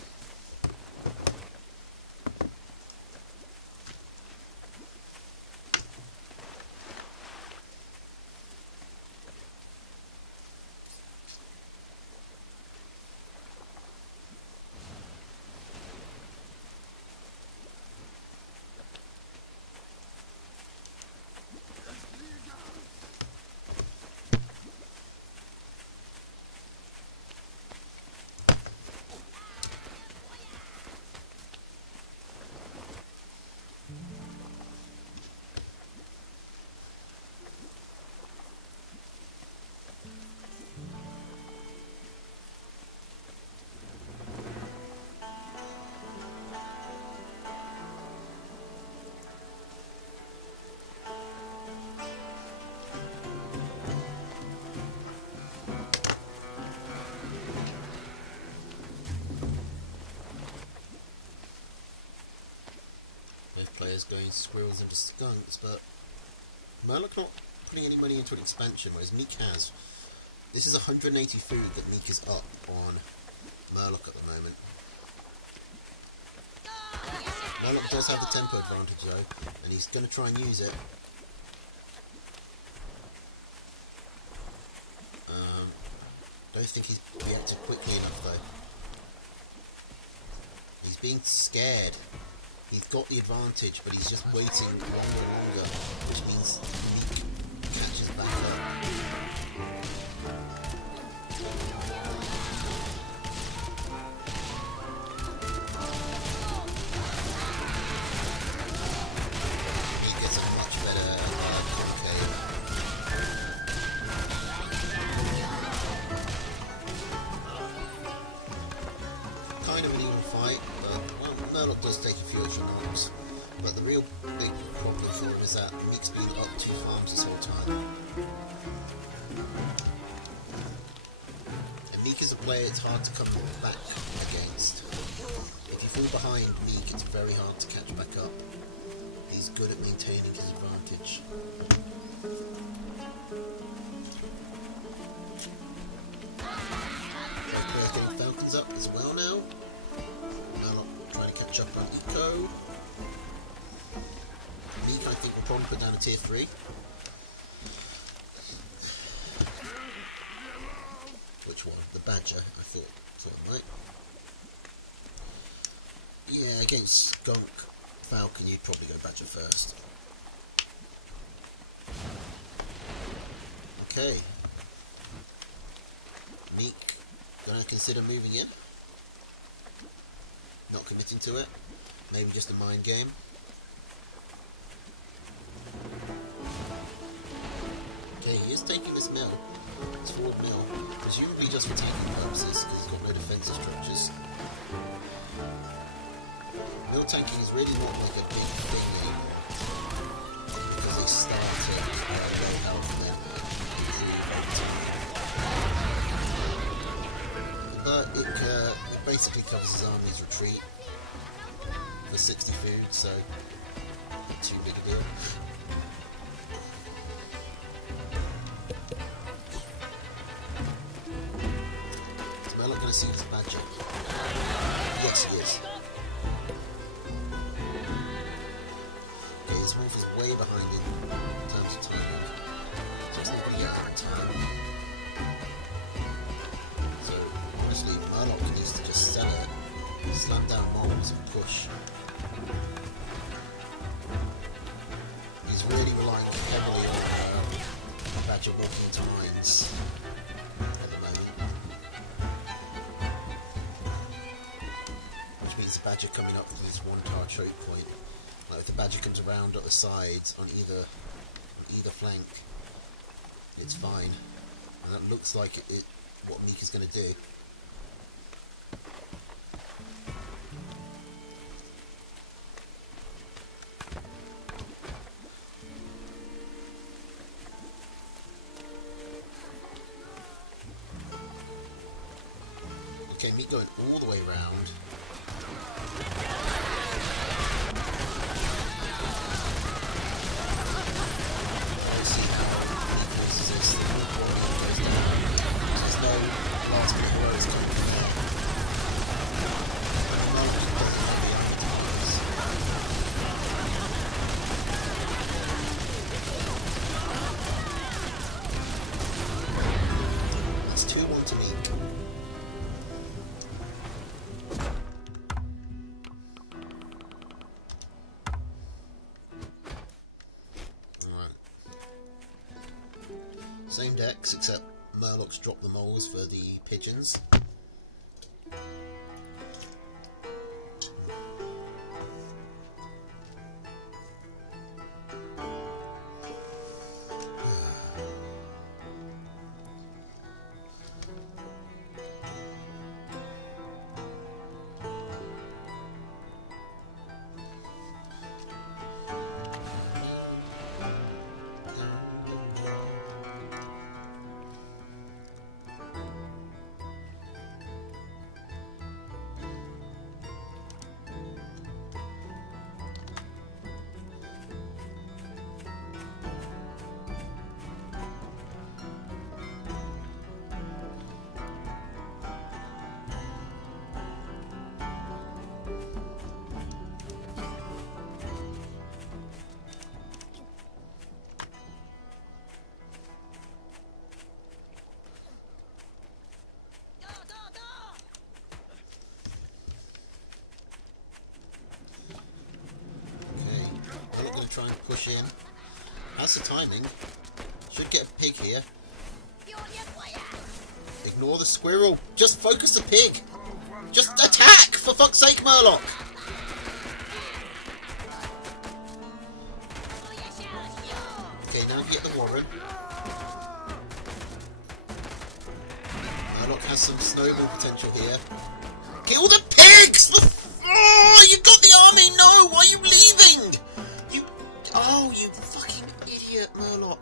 Players going squirrels into skunks, but Murloc not putting any money into an expansion, whereas Meek has. This is 180 food that Meek is up on Murloc at the moment. Murloc does have the tempo advantage though, and he's going to try and use it. Don't think he's reacted quickly enough though. He's being scared. He's got the advantage, but he's just waiting longer and longer, which means he catches back up. He gets a much better concave. Kind of an even fight, but well, Murloc does take a few extra knocks, but the real big problem for him is that Meek's been up 2 farms this whole time. And Meek is a player it's hard to come back against. If you fall behind Meek, it's very hard to catch back up. He's good at maintaining his advantage. Players getting Falcons up as well now. Trying to catch up on Eco. Meek, I think, will probably put down a tier 3. Which one? The Badger, I thought I might. Yeah, against Skunk Falcon, you'd probably go Badger first. Okay. Meek, gonna consider moving in? Not committing to it? Maybe just a mind game? Okay, he is taking this mill. It's forward mill. Presumably just for tanking purposes, because he's got no defensive structures. Mill tanking is really not like a big thing anymore. Because they started at low health then. But it basically covers his army's retreat for 60 food, so not too big a deal. Is Murloc going to see his Badger? Yes, he is. Okay, this wolf is way behind in terms of timing. Just not really out of time. Murloc needs to just sell it, slam down mobs and push. He's really relying heavily on Badger walking into mines at the moment. Which means the Badger coming up from this one-tar choke point. Like if the Badger comes around at the sides on either flank, it's fine. And that looks like what Meek is going to do. Okay, Meek going all the way round. Let's see how Meek places this. There's no last minute blows coming from there. except Murloc's dropped the moles for the pigeons. Try and push in. That's the timing. Should get a pig here. Ignore the squirrel. Just focus the pig. Just attack, for fuck's sake, Murloc. Okay, now you get the warren. Murloc has some snowball potential here. Kill the pigs! Oh, you got the army! No! Why are you leaving? Oh, you fucking idiot, Murloc.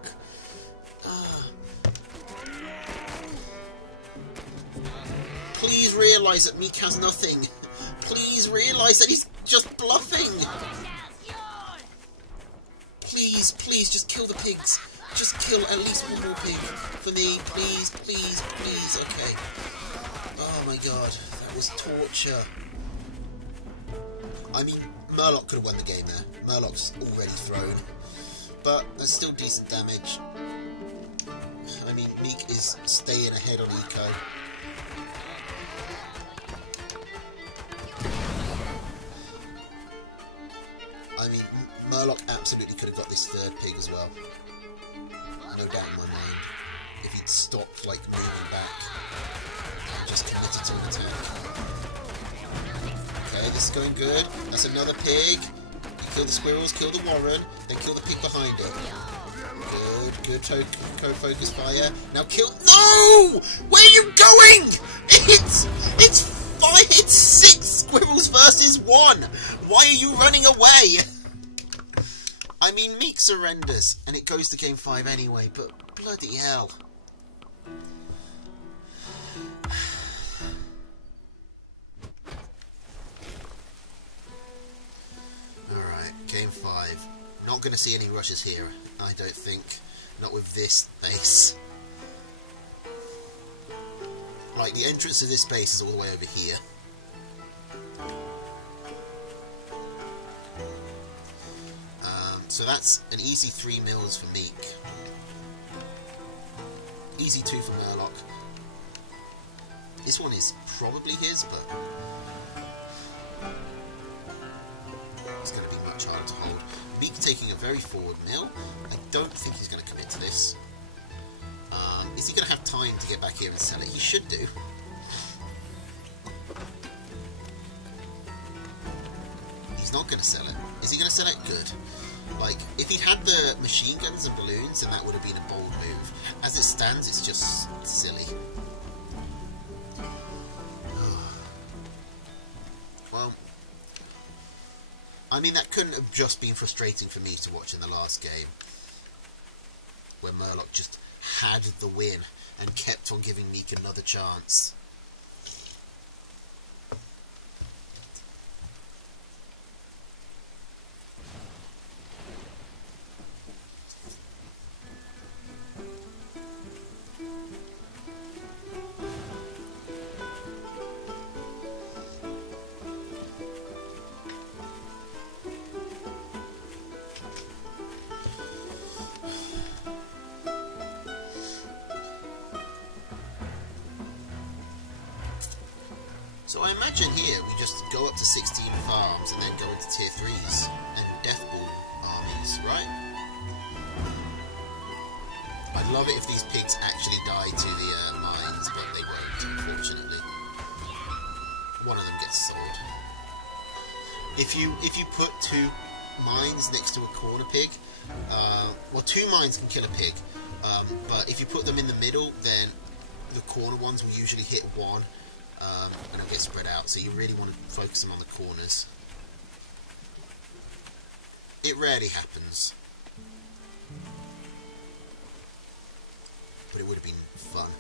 Please realise that Meek has nothing. Please realise that he's just bluffing. Please, please, just kill the pigs. Just kill at least one more pig. For me, please, please, please. Okay. Oh my god, that was torture. I mean, Murloc could have won the game there. Murloc's already thrown. But that's still decent damage. I mean, Meek is staying ahead on eco. I mean, Murloc absolutely could have got this third pig as well. No doubt in my mind. If he'd stopped, like, moving back. And just committed to an attack. Okay, this is going good. That's another pig. You kill the squirrels, kill the warren, then kill the pig behind it. Good code focus fire. Now kill. No! Where are you going? It's 6 squirrels versus 1. Why are you running away? I mean, Meek surrenders, and it goes to game 5 anyway. But bloody hell. Game 5. Not going to see any rushes here, I don't think. Not with this base. Like, the entrance to this base is all the way over here. So that's an easy 3 mils for Meek. Easy 2 for Murloc. This one is probably his, but it's going to be much harder to hold. Meek taking a very forward mill. I don't think he's going to commit to this. Is he going to have time to get back here and sell it? He should do. He's not going to sell it. Is he going to sell it? Good. Like, if he'd had the machine guns and balloons, then that would have been a bold move. As it stands, it's just silly. Well, I mean, that couldn't have just been frustrating for me to watch in the last game, where Murloc just had the win and kept on giving Meek another chance. So I imagine here we just go up to 16 farms and then go into tier 3s and death ball armies, right? I'd love it if these pigs actually die to the mines, but they won't, unfortunately. One of them gets sold. If you put 2 mines next to a corner pig, well, 2 mines can kill a pig, but if you put them in the middle, then the corner ones will usually hit 1, and it'll get spread out, so you really want to focus them on the corners. It rarely happens, but it would have been fun.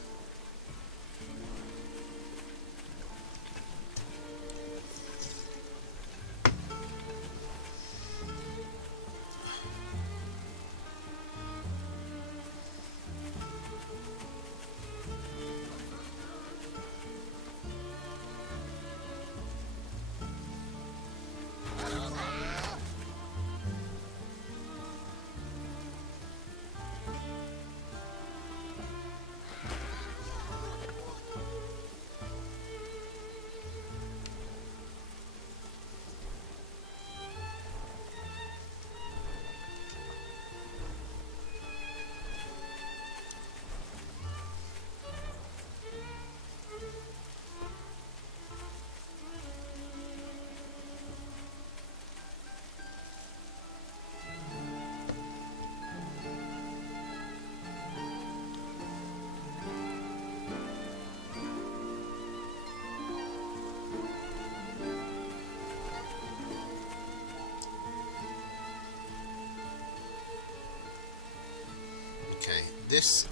Okay, this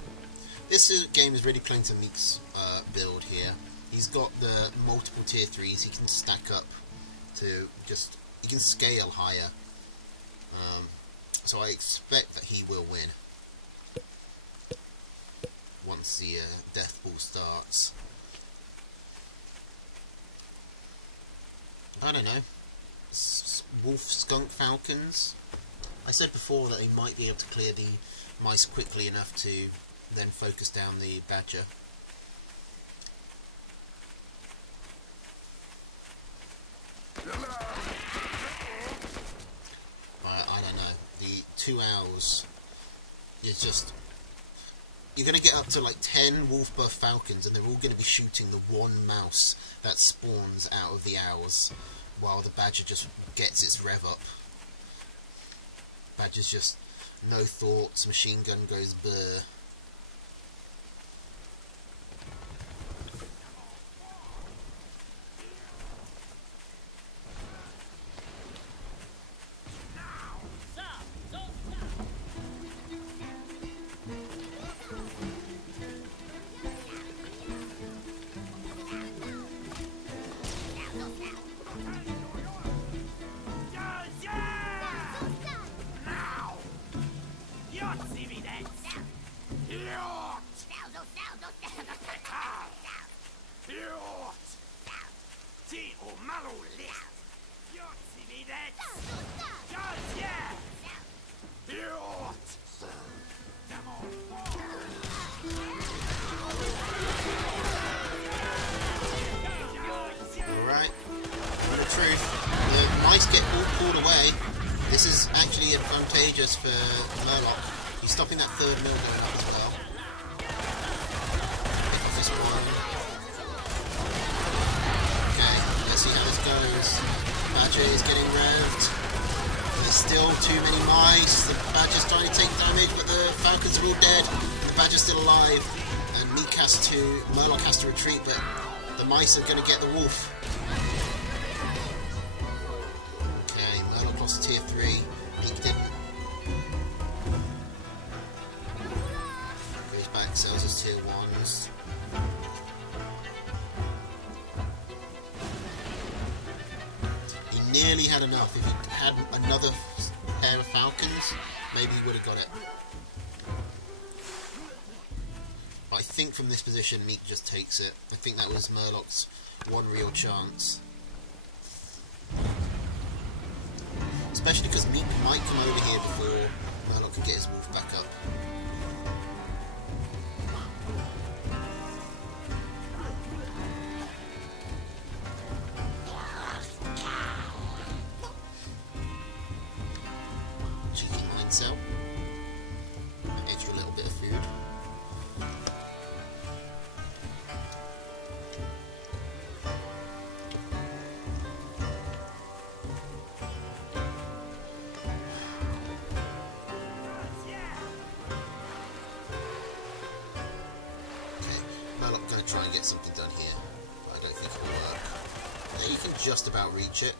game is really playing to Meek's build here. He's got the multiple tier 3s. He can stack up to he can scale higher. So I expect that he will win once the death ball starts. I don't know. Wolf skunk falcons. I said before that they might be able to clear the mice quickly enough to then focus down the badger. I don't know. The 2 owls is just... You're going to get up to like 10 wolf buff falcons and they're all going to be shooting the 1 mouse that spawns out of the owls while the badger just gets its rev up. Badger's just no thoughts, machine gun goes blur. Mice get all pulled away. This is actually advantageous for Murloc. He's stopping that 3rd mill going up as well. This one. Okay, let's see how this goes. Badger is getting revved. There's still too many mice. The Badger's trying to take damage, but the Falcons are all dead. The Badger's still alive. And Murloc has to retreat, but the mice are going to get the wolf. Tier 3, Meek didn't. Goes back, sells his tier 1s. He nearly had enough. If he had another pair of falcons, maybe he would have got it. But I think from this position, Meek just takes it. I think that was Murloc's one real chance. Especially because Meek might come over here before Murloc can get his wolf back up. Cheeky mine cell. Extra little bit of food. going to try and get something done here. I don't think it'll work. Yeah, you can just about reach it.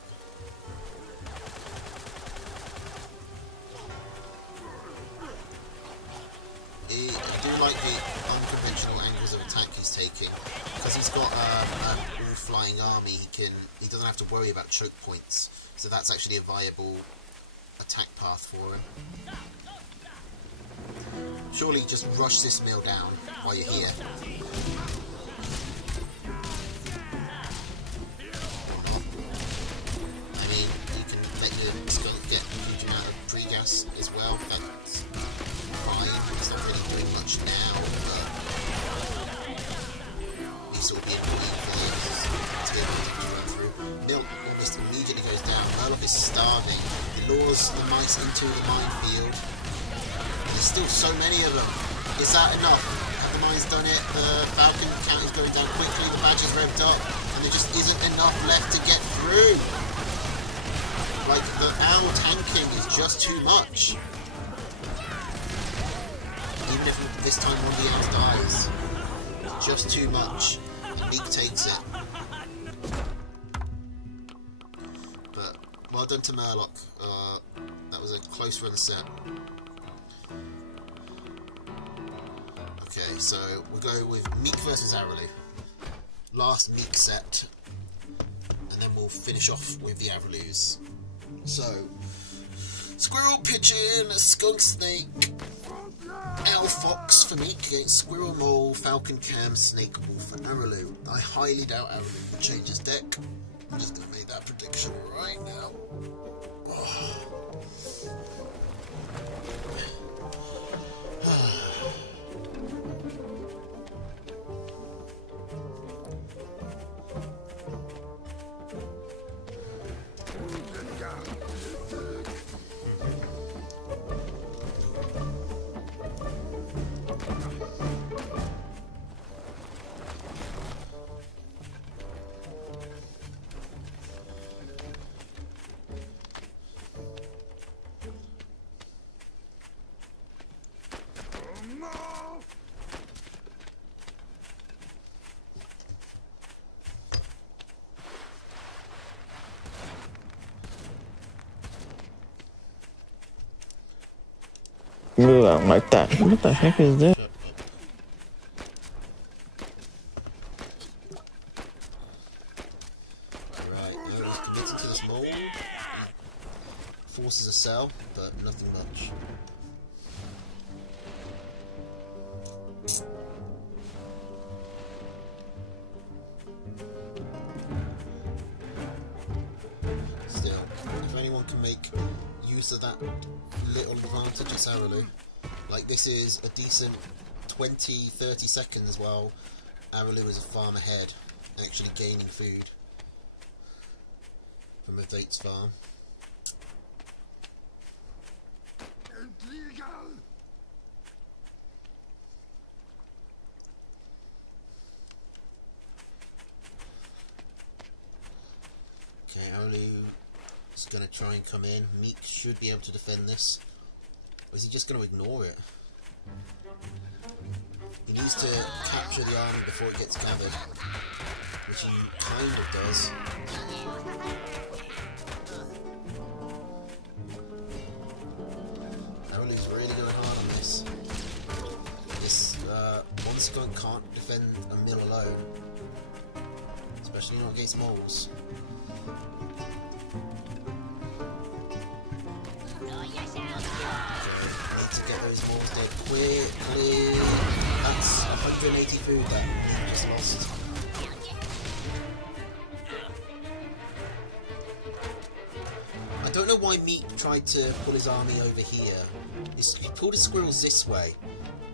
I do like the unconventional angles of attack he's taking, because he's got an all-flying army. He doesn't have to worry about choke points, so that's actually a viable attack path for him. Surely just rush this mill down while you're here. Or not. I mean, you can let your skunk get a huge amount of pre-gas as well. That's fine. It's not really doing much now, but he's sort of being bullied for the run through. Mill almost immediately goes down. Murloc is starving. He lures the mice into the minefield. There's still so many of them. Is that enough? Have the mines done it? The Falcon count is going down quickly. The badge is revved up, and there just isn't enough left to get through. Like, the owl tanking is just too much. Even if this time one of the owls dies, it's just too much. And Meek takes it. But well done to Murloc. That was a close run set. Okay, so we'll go with Meek versus Araloo. Last Meek set, and then we'll finish off with the Araloos. So, Squirrel, Pigeon, Skunk, Snake, Owl, Fox for Meek against Squirrel, Mole, Falcon, Cam, Snake, Wolf for Araloo. I highly doubt Araloo will change his deck. I'm just going to make that prediction right now. Oh. Look like that. What the heck is this? Right, he's committing to this mole. Forces a sell, but nothing much. Still, if anyone can make use of that little advantage, it's Araloo. Like, this is a decent 20-30 seconds while Araloo is a farm ahead, actually gaining food from a date's farm. Okay, Araloo is going to try and come in. Meek should be able to defend this. Or is he just going to ignore it? He needs to capture the army before it gets gathered, which he kind of does. Araloo's really going hard on this. This one skunk can't defend a mill alone, especially not against moles. To get those moles dead quickly. That's 180 food that he just lost. I don't know why Meek tried to pull his army over here. He pulled his squirrels this way,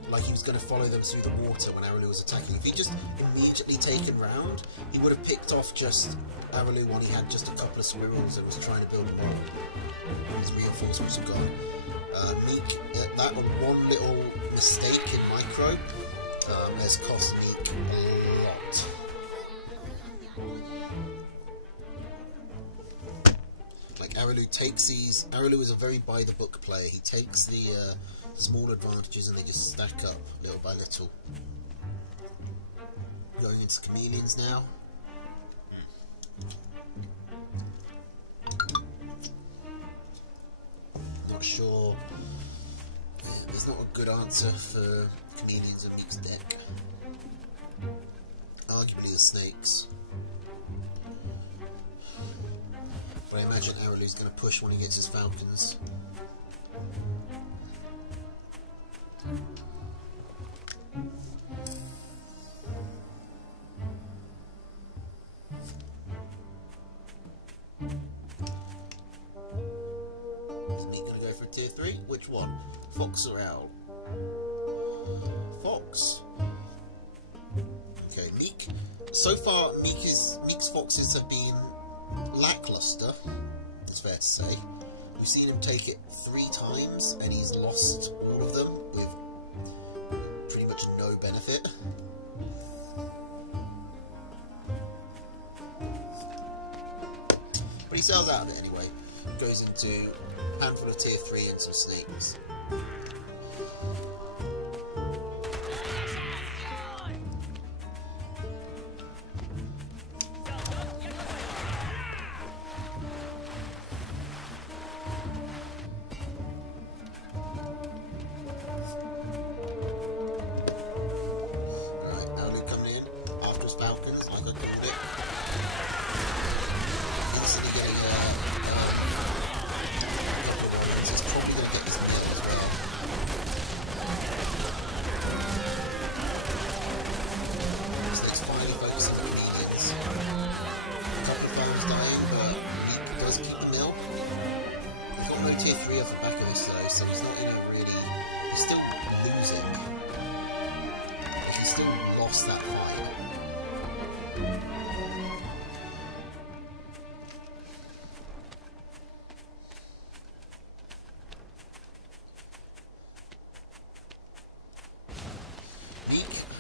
like he was going to follow them through the water when Araloo was attacking. If he'd just immediately taken round, he would have picked off just Araloo when he had just a couple of squirrels and was trying to build a mole. His reinforcements have gone. Meek, that one little mistake in micro has cost Meek a lot. Like, Araloo takes these. Araloo is a very by the book player. He takes the small advantages and they just stack up little by little. into chameleons now. Not sure. Yeah, there's not a good answer for chameleons in Meek's deck. Arguably the snakes. But I imagine Araloo's going to push when he gets his falcons. Is Meek going to go for a tier 3? Which one? Fox or Owl? Fox. Okay, Meek. So far, Meek's foxes have been lackluster, it's fair to say. We've seen him take it 3 times and he's lost all of them with pretty much no benefit. But he sells out of it anyway. Goes into a handful of tier 3 and some snakes. Falcons, like I called it. Instantly getting it's probably going to get this mill as well. Snake's finally focusing on obedience. A couple of farms dying, but he does keep the mill. He's got no tier 3 off the back of this though, so he's not in a really... He's still losing. Like, he's still lost that fight.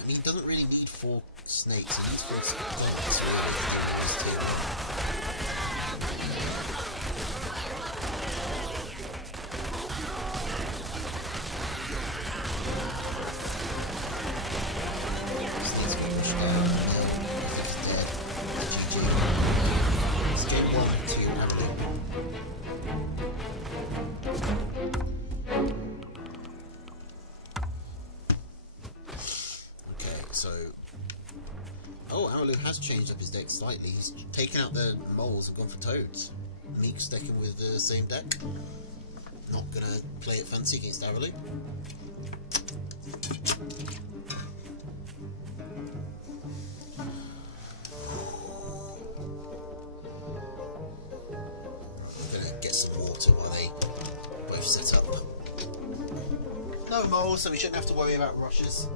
He doesn't really need 4 snakes, he needs 4 snakes. So, oh, Araloo has changed up his deck slightly. He's taken out the moles and gone for toads. Meek's decking with the same deck. Not gonna play it fancy against Araloo. Gonna get some water while they both set up. No moles, so we shouldn't have to worry about rushes.